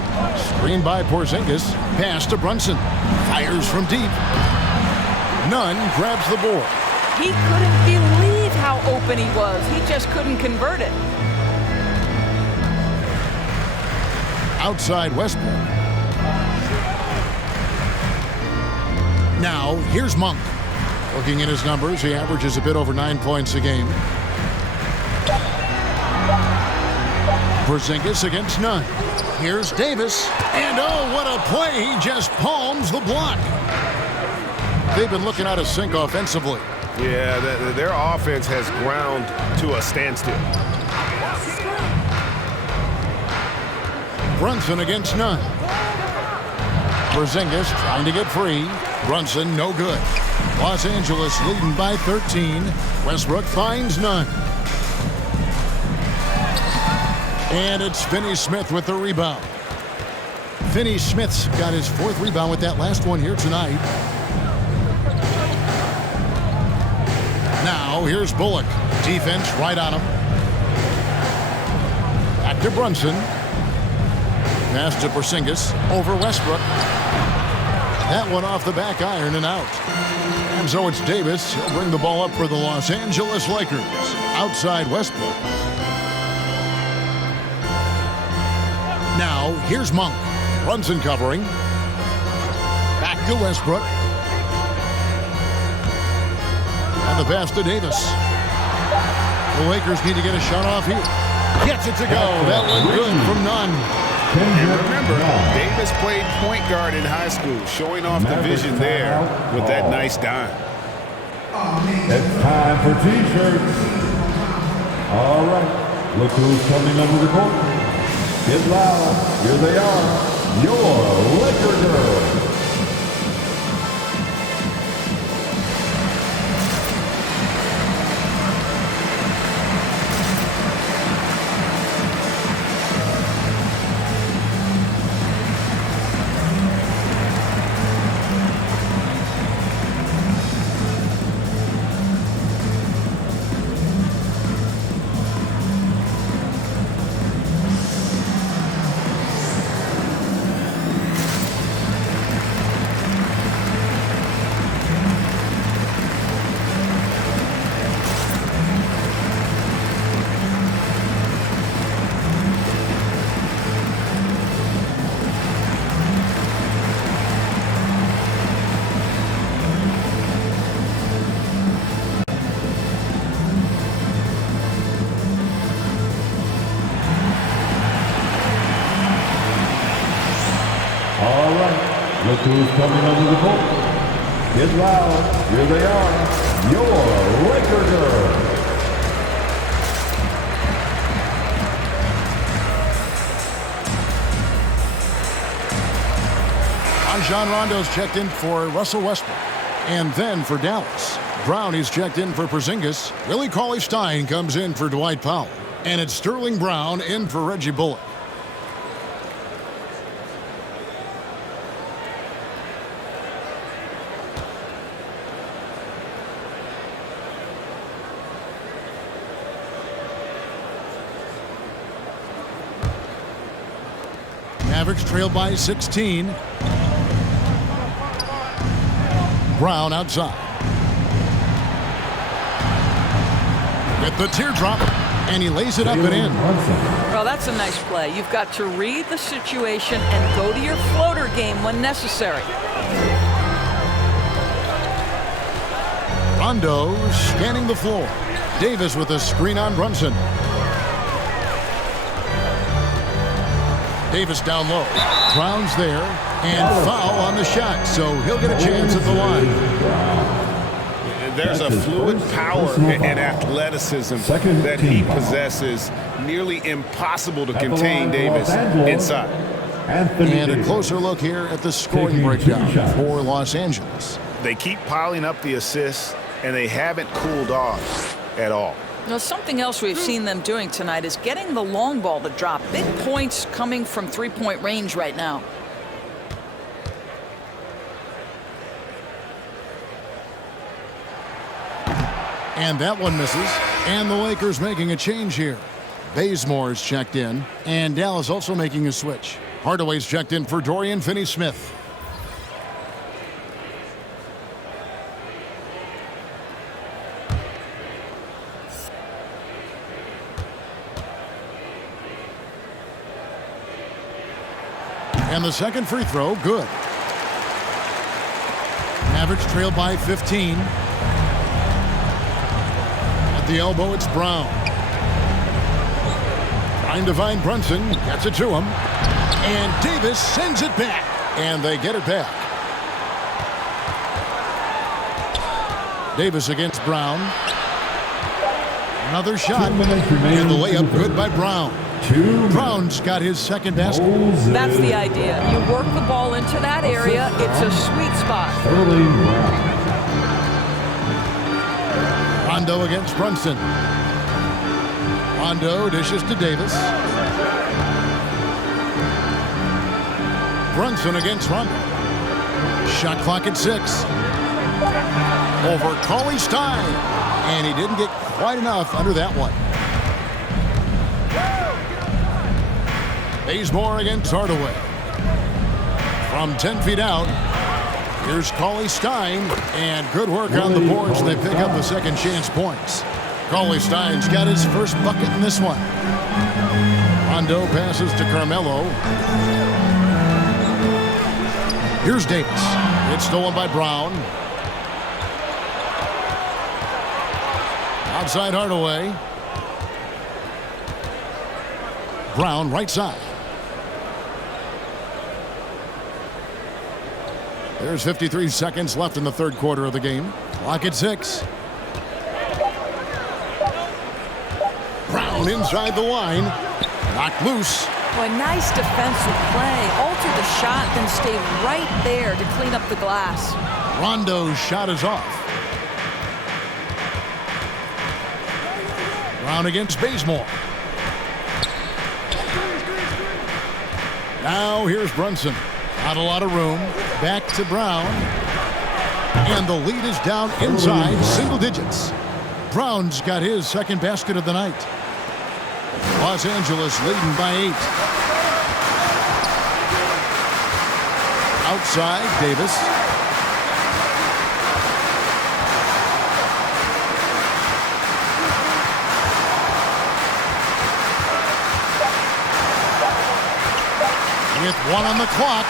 Screen by Porzingis. Pass to Brunson. Fires from deep. Nunn grabs the board. He couldn't believe how open he was. He just couldn't convert it. Outside Westbrook. Now, here's Monk. Looking at his numbers, he averages a bit over 9 points a game. Porzingis against Nunn. Here's Davis. And oh, what a play. He just palms the block. They've been looking out of sync offensively. Yeah, their offense has ground to a standstill. Brunson against Nunn. Porzingis trying to get free. Brunson no good. Los Angeles leading by 13. Westbrook finds Nunn. And it's Finney-Smith with the rebound. Finney-Smith's got his 4th rebound with that last one here tonight. Now, here's Bullock. Defense right on him. Back to Brunson. Pass to Porzingis. Over Westbrook. That one off the back iron and out. And so it's Davis. He'll bring the ball up for the Los Angeles Lakers. Outside Westbrook. Now, here's Monk. Brunson covering. Back to Westbrook. And the pass to Davis. The Lakers need to get a shot off here. Gets it to go. That one good from Nunn. And remember, Davis played point guard in high school, showing off the vision there with that nice dime. It's time for T-shirts. All right, look who's coming under the court. Get loud. Here they are, your Laker Girls. All right, look who's coming under the court. Get loud. Here they are, your Laker girls. Rajon Rondo's checked in for Russell Westbrook. And then for Dallas, Brown is checked in for Porzingis. Willie Cauley-Stein comes in for Dwight Powell. And it's Sterling Brown in for Reggie Bullock. Mavericks trail by 16. Brown outside. With the teardrop, and he lays it up and in. Well, that's a nice play. You've got to read the situation and go to your floater game when necessary. Rondo scanning the floor. Davis with a screen on Brunson. Davis down low. Brown's there. And foul on the shot, so he'll get a chance at the line. There's a fluid power and athleticism that he possesses. Nearly impossible to contain Davis inside. And a closer look here at the scoring breakdown for Los Angeles. They keep piling up the assists, and they haven't cooled off at all. Now, something else we've seen them doing tonight is getting the long ball to drop. Big points coming from three-point range right now. And that one misses. And the Lakers making a change here. Bazemore's checked in. And Dallas also making a switch. Hardaway's checked in for Dorian Finney-Smith. And the second free throw, good. Mavericks trail by 15. At the elbow, it's Brown. Trying to find Brunson, gets it to him. And Davis sends it back. And they get it back. Davis against Brown. Another shot. And the layup good by Brown. Brown's got his second basket. That's the idea. You work the ball into that area. It's a sweet spot. Rondo against Brunson. Rondo dishes to Davis. Brunson against Rondo. Shot clock at 6. Over Cauley-Stein. And he didn't get quite enough under that one. Bazemore against Hardaway. From 10 feet out, here's Cauley-Stein, and good work on the boards. They pick up the second chance points. Cauley-Stein's got his first bucket in this one. Rondo passes to Carmelo. Here's Davis. It's stolen by Brown. Outside Hardaway. Brown right side. There's 53 seconds left in the third quarter of the game. Clock at 6. Brown inside the line. Knocked loose. Boy, nice defensive play. Altered the shot, then stayed right there to clean up the glass. Rondo's shot is off. Brown against Bazemore. Now here's Brunson. Not a lot of room. Back to Brown. And the lead is down inside single digits. Brown's got his second basket of the night. Los Angeles leading by 8. Outside, Davis. With 1 on the clock.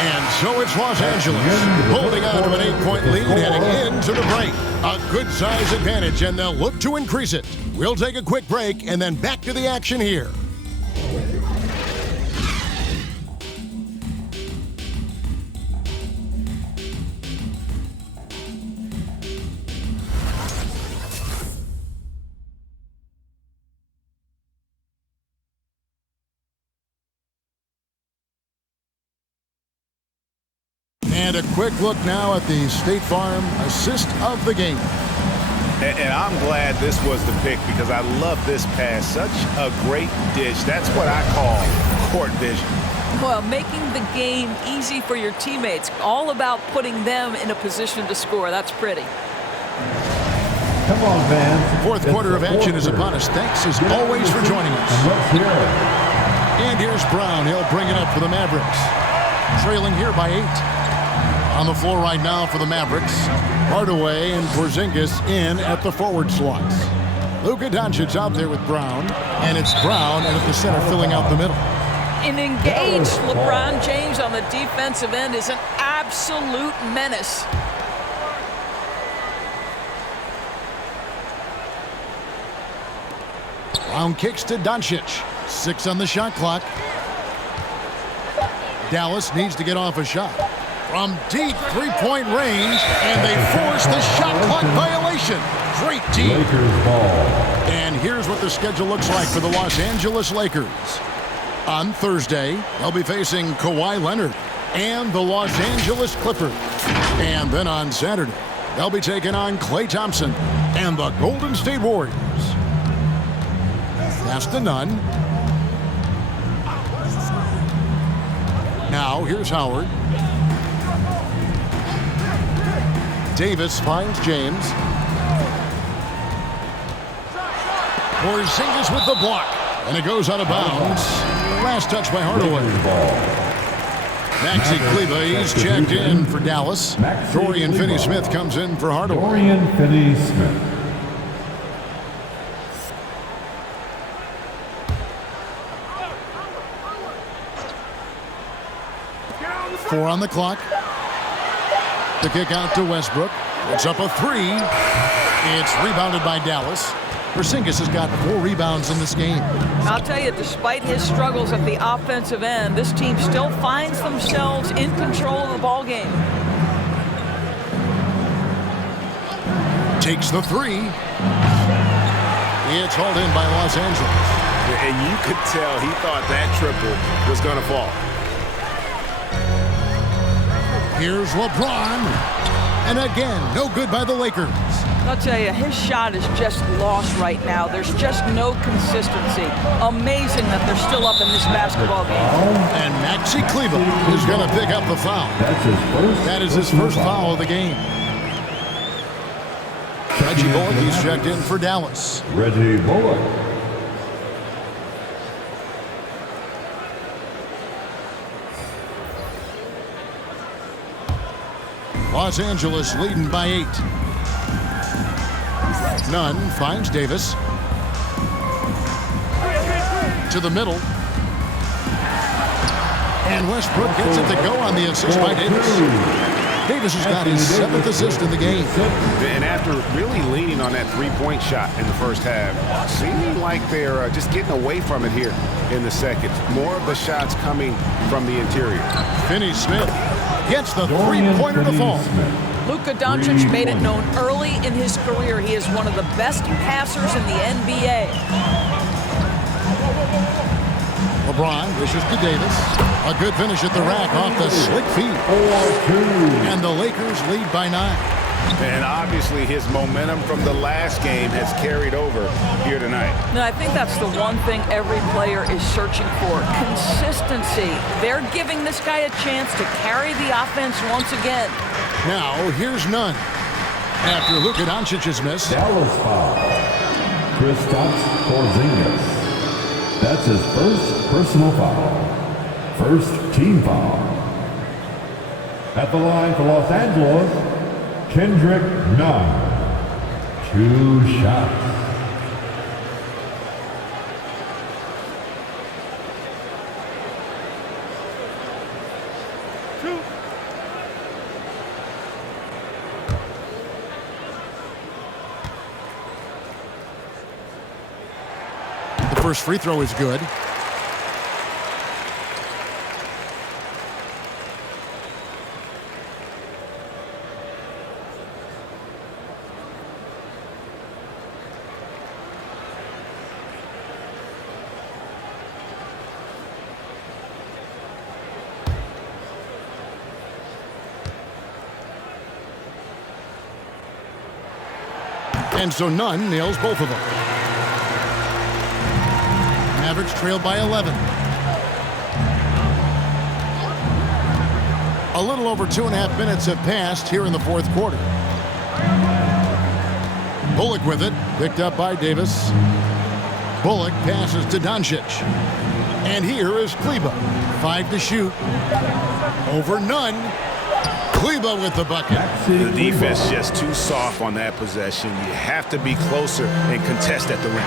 And so it's Los Angeles holding on to an 8-point lead heading into the break. A good size advantage, and they'll look to increase it. We'll take a quick break and then back to the action here. And a quick look now at the State Farm assist of the game. And I'm glad this was the pick because I love this pass. Such a great dish. That's what I call court vision. Well, making the game easy for your teammates. All about putting them in a position to score. That's pretty. Come on, fans. Fourth quarter of action is upon us. Thanks as always for joining us. Let's hear it. And here's Brown. He'll bring it up for the Mavericks. Trailing here by 8. On the floor right now for the Mavericks. Hardaway and Porzingis in at the forward slots. Luka Doncic out there with Brown. And it's Brown and at the center filling out the middle. An engaged LeBron James on the defensive end is an absolute menace. Brown kicks to Doncic. 6 on the shot clock. Dallas needs to get off a shot. From deep three-point range, and they force the shot clock violation. Great team. Lakers ball. And here's what the schedule looks like for the Los Angeles Lakers. On Thursday, they'll be facing Kawhi Leonard and the Los Angeles Clippers. And then on Saturday, they'll be taking on Klay Thompson and the Golden State Warriors. Pass to none. Now, here's Howard. Davis finds James. Porzingis with the block. And it goes out of bounds. Last touch by Hardaway. Maxi Kleber, he's checked in for Dallas. Dorian Finney-Smith comes in for Hardaway. Dorian Finney-Smith. Four on the clock. The kick out to Westbrook. It's up a 3. It's rebounded by Dallas. Porzingis has got 4 rebounds in this game. I'll tell you, despite his struggles at the offensive end, this team still finds themselves in control of the ball game. Takes the 3. It's hauled in by Los Angeles. And you could tell he thought that triple was going to fall. Here's LeBron. And again, no good by the Lakers. I'll tell you, his shot is just lost right now. There's just no consistency. Amazing that they're still up in this basketball game. And Maxi Kleber is going to pick up the foul. That's his first. That is his first foul of the game. Reggie Bullock, he's checked in for Dallas. Reggie Bullock. Los Angeles leading by 8. Nunn finds Davis. To the middle. And Westbrook gets it to go on the assist by Davis. Davis has got his 7th assist in the game. And after really leaning on that three-point shot in the first half, seeming like they're just getting away from it here in the second. More of the shots coming from the interior. Finney-Smith gets the three-pointer to fall. Luka Doncic made it known early in his career he is one of the best passers in the NBA. LeBron wishes to Davis. A good finish at the rack off the slick feet. And the Lakers lead by 9. And obviously his momentum from the last game has carried over here tonight. No, I think that's the one thing every player is searching for. Consistency. They're giving this guy a chance to carry the offense once again. Now, here's Nunn. After Luka Doncic's miss. Dallas foul. Kristaps Porzingis. That's his first personal foul. First team foul. At the line for Los Angeles, Kendrick Nunn. 2 shots. The first free throw is good. And so none nails both of them. Mavericks trailed by 11. A little over 2.5 minutes have passed here in the fourth quarter. Bullock with it, picked up by Davis. Bullock passes to Doncic. And here is Kleber. 5 to shoot. Over none. Kleber with the bucket. The defense just too soft on that possession. You have to be closer and contest at the rim.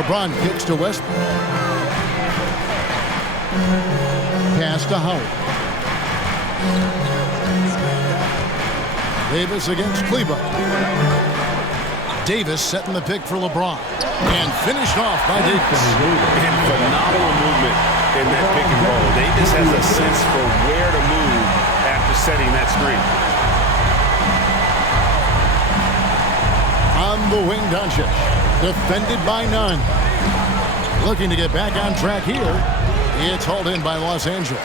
LeBron kicks to Westbrook. Pass to Howard. Davis against Kleber. Davis setting the pick for LeBron. And finished off by Davis. And phenomenal movement in that pick and roll. Davis has a sense for where to move after setting that screen. On the wing, Doncic. Defended by none. Looking to get back on track here. It's hauled in by Los Angeles.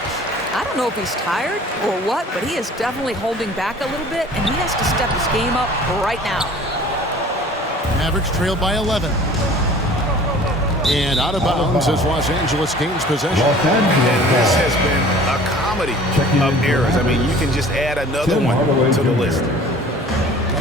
I don't know if he's tired or what, but he is definitely holding back a little bit, and he has to step his game up right now. Mavericks trailed by 11. And out of bounds as Los Angeles gains possession. And this has been a comedy of errors. I mean, you can just add another one to the list.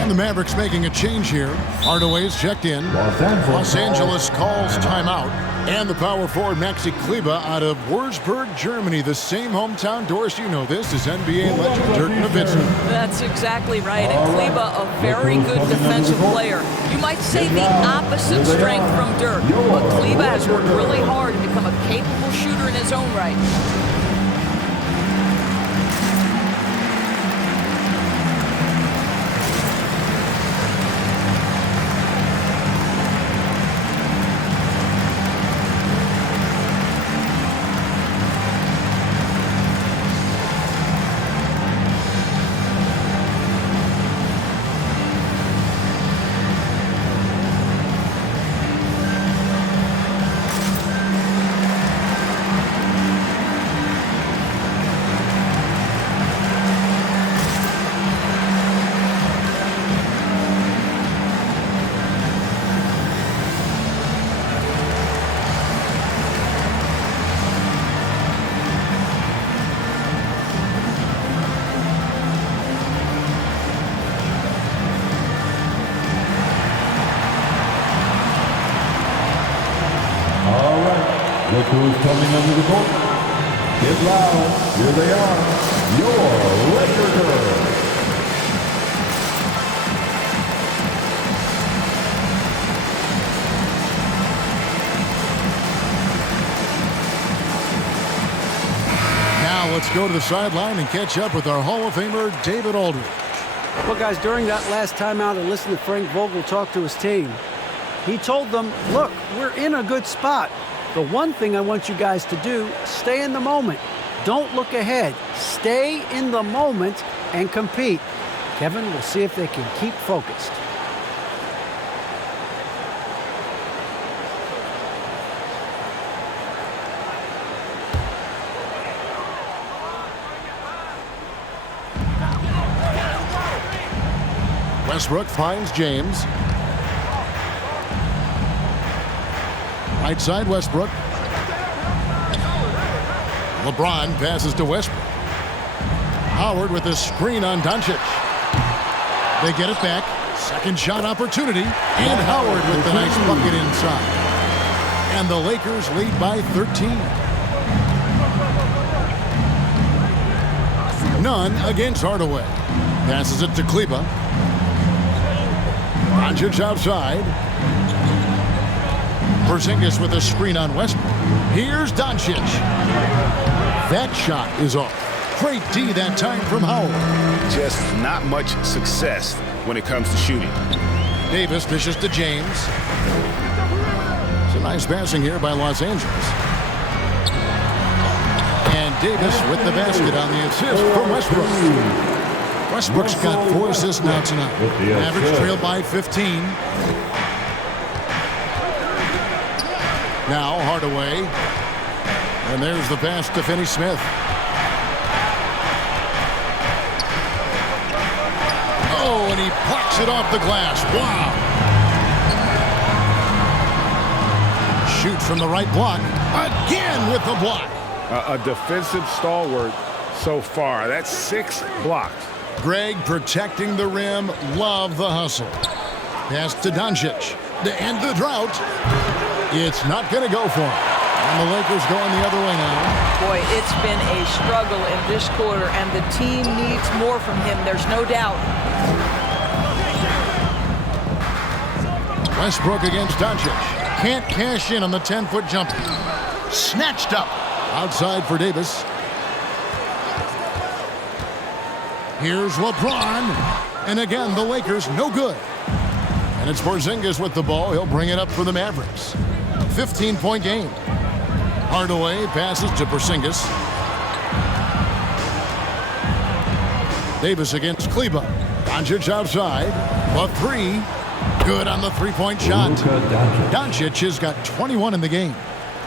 And the Mavericks making a change here. Hardaway's checked in. Los Angeles calls timeout. And the power forward, Maxi Kleber, out of Würzburg, Germany. The same hometown. Doris, you know this, is NBA legend Dirk Nowitzki. That's exactly right. And Kleber, a very good defensive player. You might say the opposite strength from Dirk. But Kleber has worked really hard to become a capable shooter in his own right. Look who's coming under the court. Get loud. Here they are. Your Laker girls. Now let's go to the sideline and catch up with our Hall of Famer, David Aldridge. Well, guys, during that last timeout, I listened to Frank Vogel talk to his team. He told them, look, we're in a good spot. The one thing I want you guys to do, stay in the moment. Don't look ahead. Stay in the moment and compete. Kevin, we'll see if they can keep focused. Westbrook finds James. Right side, Westbrook. LeBron passes to Westbrook. Howard with a screen on Doncic. They get it back. Second shot opportunity. And Howard with the nice bucket inside. And the Lakers lead by 13. None against Hardaway. Passes it to Kleber. Doncic outside. Porzingis with a screen on Westbrook. Here's Doncic. That shot is off. Great D that time from Howard. Just not much success when it comes to shooting. Davis dishes to James. Some nice passing here by Los Angeles. And Davis with the basket on the assist from Westbrook. Westbrook's got 4 assists now tonight. Mavericks trail by 15. Now Hardaway. And there's the pass to Finney-Smith. Oh, and he blocks it off the glass. Wow. Shoot from the right block. Again with the block. A defensive stalwart so far. That's 6 blocks. Greg protecting the rim. Love the hustle. Pass to Doncic. To end the drought. It's not going to go for him. And the Lakers going the other way now. Boy, it's been a struggle in this quarter, and the team needs more from him. There's no doubt. Westbrook against Doncic. Can't cash in on the 10-foot jumper. Snatched up. Outside for Davis. Here's LeBron. And again, the Lakers no good. And it's Porzingis with the ball. He'll bring it up for the Mavericks. 15-point game. Hardaway passes to Porzingis. Davis against Kleba. Doncic outside. A 3. Good on the 3-point shot. Doncic has got 21 in the game.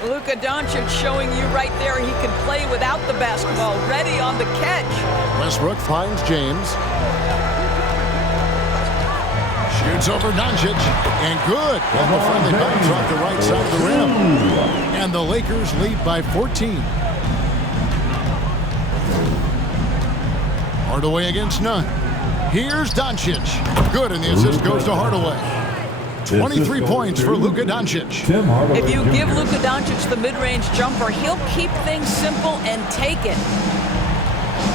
Luka Doncic showing you right there he can play without the basketball. Ready on the catch. Westbrook finds James. Shoots over Doncic. And good. And the friendly bounce off the right side of the rim. And the Lakers lead by 14. Hardaway against none. Here's Doncic. Good, and the assist goes to Hardaway. 23 points for Luka Doncic. If you give Luka Doncic the mid-range jumper, he'll keep things simple and take it.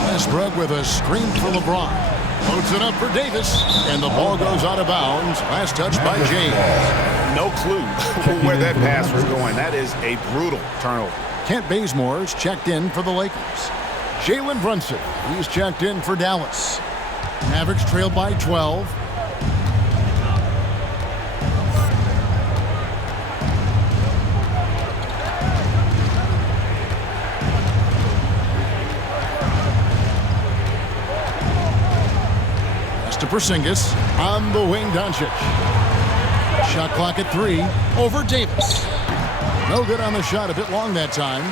Westbrook with a screen for LeBron. Loads it up for Davis, and the ball goes out of bounds. Last touch by James. No clue where that pass was going. That is a brutal turnover. Kent Bazemore's checked in for the Lakers. Jalen Brunson, he's checked in for Dallas. Mavericks trail by 12. Pass to Porzingis on the wing. Doncic. Shot clock at 3. Over Davis. No good on the shot. A bit long that time.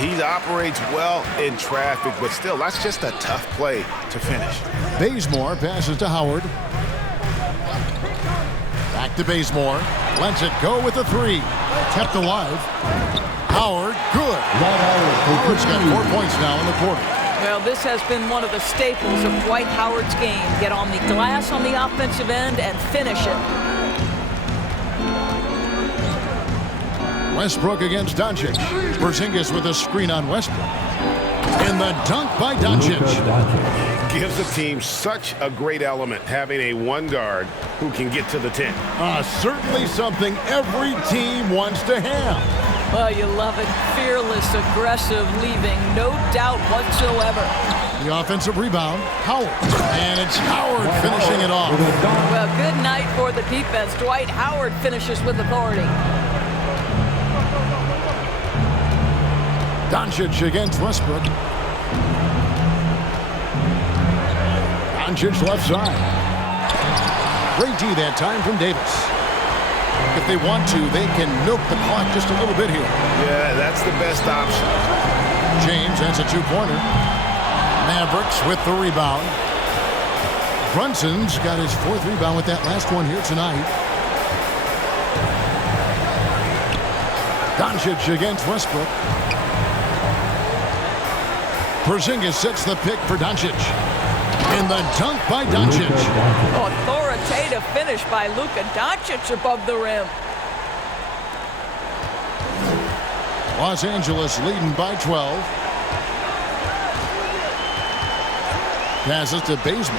He operates well in traffic, but still, that's just a tough play to finish. Bazemore passes to Howard. Back to Bazemore. Lets it go with a 3. Kept alive. Howard, good. Howard's got 4 points now in the quarter. Well, this has been one of the staples of Dwight Howard's game. Get on the glass on the offensive end and finish it. Westbrook against Doncic. Porzingis with a screen on Westbrook. And the dunk by Doncic. Gives the team such a great element, having a one guard who can get to the 10. Certainly something every team wants to have. Well, you love it. Fearless, aggressive, leaving. No doubt whatsoever. The offensive rebound, Howard. And it's Howard finishing it off. Well, good night for the defense. Dwight Howard finishes with authority. Doncic against Westbrook. Doncic left side. Great D that time from Davis. If they want to, they can milk the clock just a little bit here. Yeah, that's the best option. James, that's a 2-pointer. Mavericks with the rebound. Brunson's got his 4th rebound with that last one here tonight. Doncic against Westbrook. Porzingis sets the pick for Doncic. And the dunk by Doncic. Authoritative finish by Luka Doncic above the rim. Los Angeles leading by 12. Passes to Bazemore.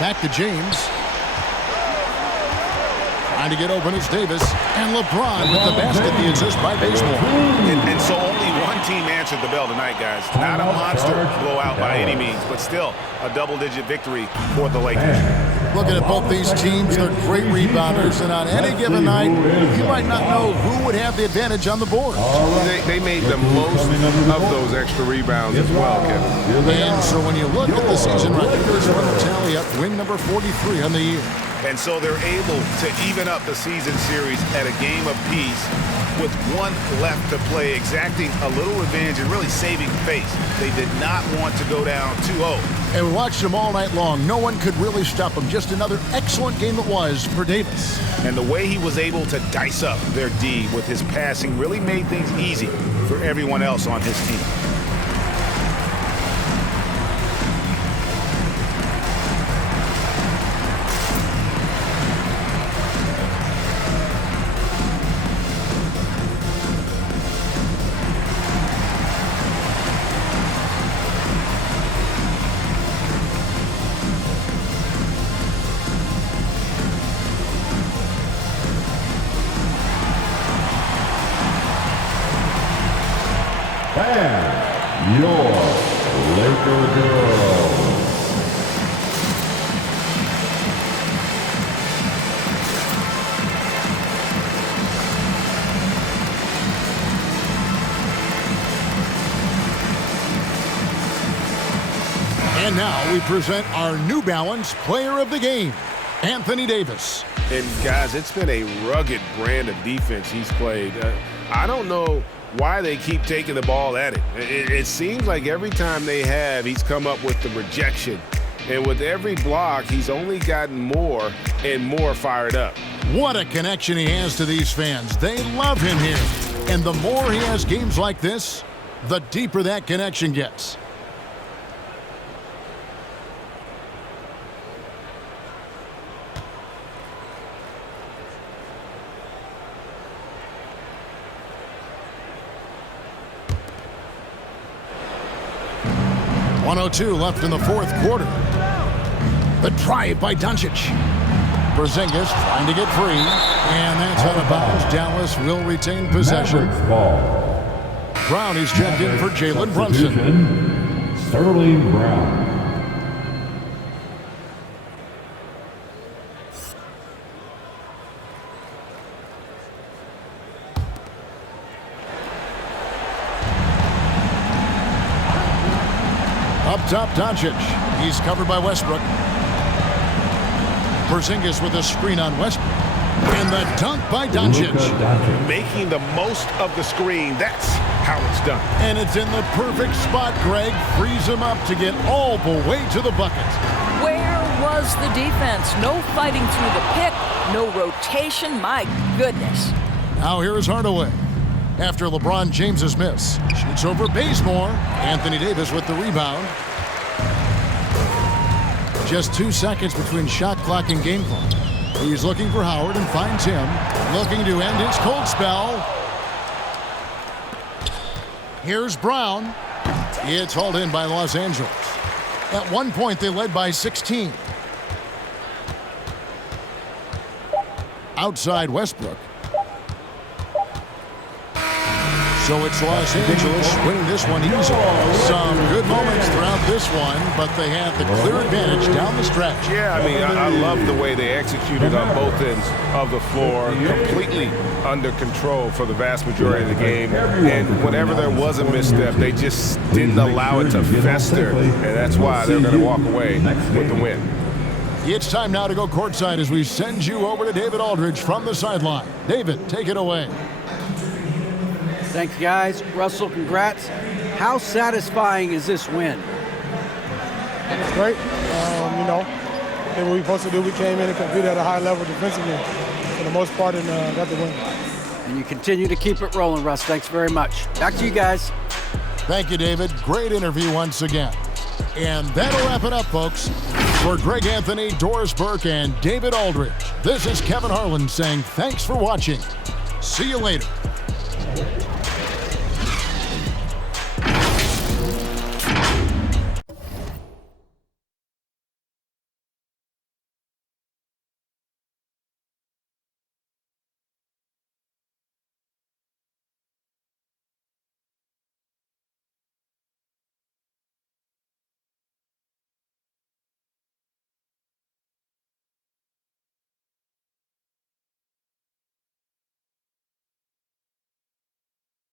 Back to James. Trying to get open is Davis. And LeBron with the basket, the assist by Bazemore. And so only one team answered the bell tonight, guys. Not a monster blowout by any means, but still a double-digit victory for the Lakers. Looking at both these teams, they're great rebounders, and on any given night, you might not know who would have the advantage on the board. They made the most of those extra rebounds as well, Kevin. And so when you look at the season record, this one will tally up win number 43 on the year. And so they're able to even up the season series at a game apiece with 1 left to play, exacting a little revenge and really saving face. They did not want to go down 2-0. And we watched him all night long. No one could really stop him. Just another excellent game it was for Davis. And the way he was able to dice up their D with his passing really made things easy for everyone else on his team. And your Laker girls. And now we present our New Balance Player of the Game, Anthony Davis. And guys, it's been a rugged brand of defense he's played. I don't know why they keep taking the ball at it. It seems like every time they have, he's come up with the rejection. And with every block, he's only gotten more and more fired up. What a connection he has to these fans. They love him here. And the more he has games like this, the deeper that connection gets. .102 left in the fourth quarter. The drive by Doncic. Porzingis trying to get free, and that's out of bounds. Dallas will retain possession. Brown is checked in for Jalen Brunson. Sterling Brown. Up top, Doncic. He's covered by Westbrook. Porzingis with a screen on Westbrook. And the dunk by Doncic. Making the most of the screen. That's how it's done. And it's in the perfect spot, Greg. Frees him up to get all the way to the bucket. Where was the defense? No fighting through the pick, no rotation. My goodness. Now here is Hardaway. After LeBron James's miss. Shoots over Bazemore. Anthony Davis with the rebound. Just 2 seconds between shot clock and game clock. He's looking for Howard and finds him. Looking to end his cold spell. Here's Brown. It's hauled in by Los Angeles. At one point, they led by 16. Outside Westbrook. So it's Los Angeles winning this one easily. Some good moments throughout this one, but they had the clear advantage down the stretch. Yeah, I mean, I love the way they executed on both ends of the floor, completely under control for the vast majority of the game. And whenever there was a misstep, they just didn't allow it to fester, and that's why they're going to walk away with the win. It's time now to go courtside as we send you over to David Aldridge from the sideline. David, take it away. Thanks, guys. Russell, congrats. How satisfying is this win? It's great. You know, did what we were supposed to do. We came in and competed at a high level defensively for the most part and got the win. And you continue to keep it rolling, Russ. Thanks very much. Back to you guys. Thank you, David. Great interview once again. And that'll wrap it up, folks. For Greg Anthony, Doris Burke, and David Aldridge, this is Kevin Harlan saying thanks for watching. See you later.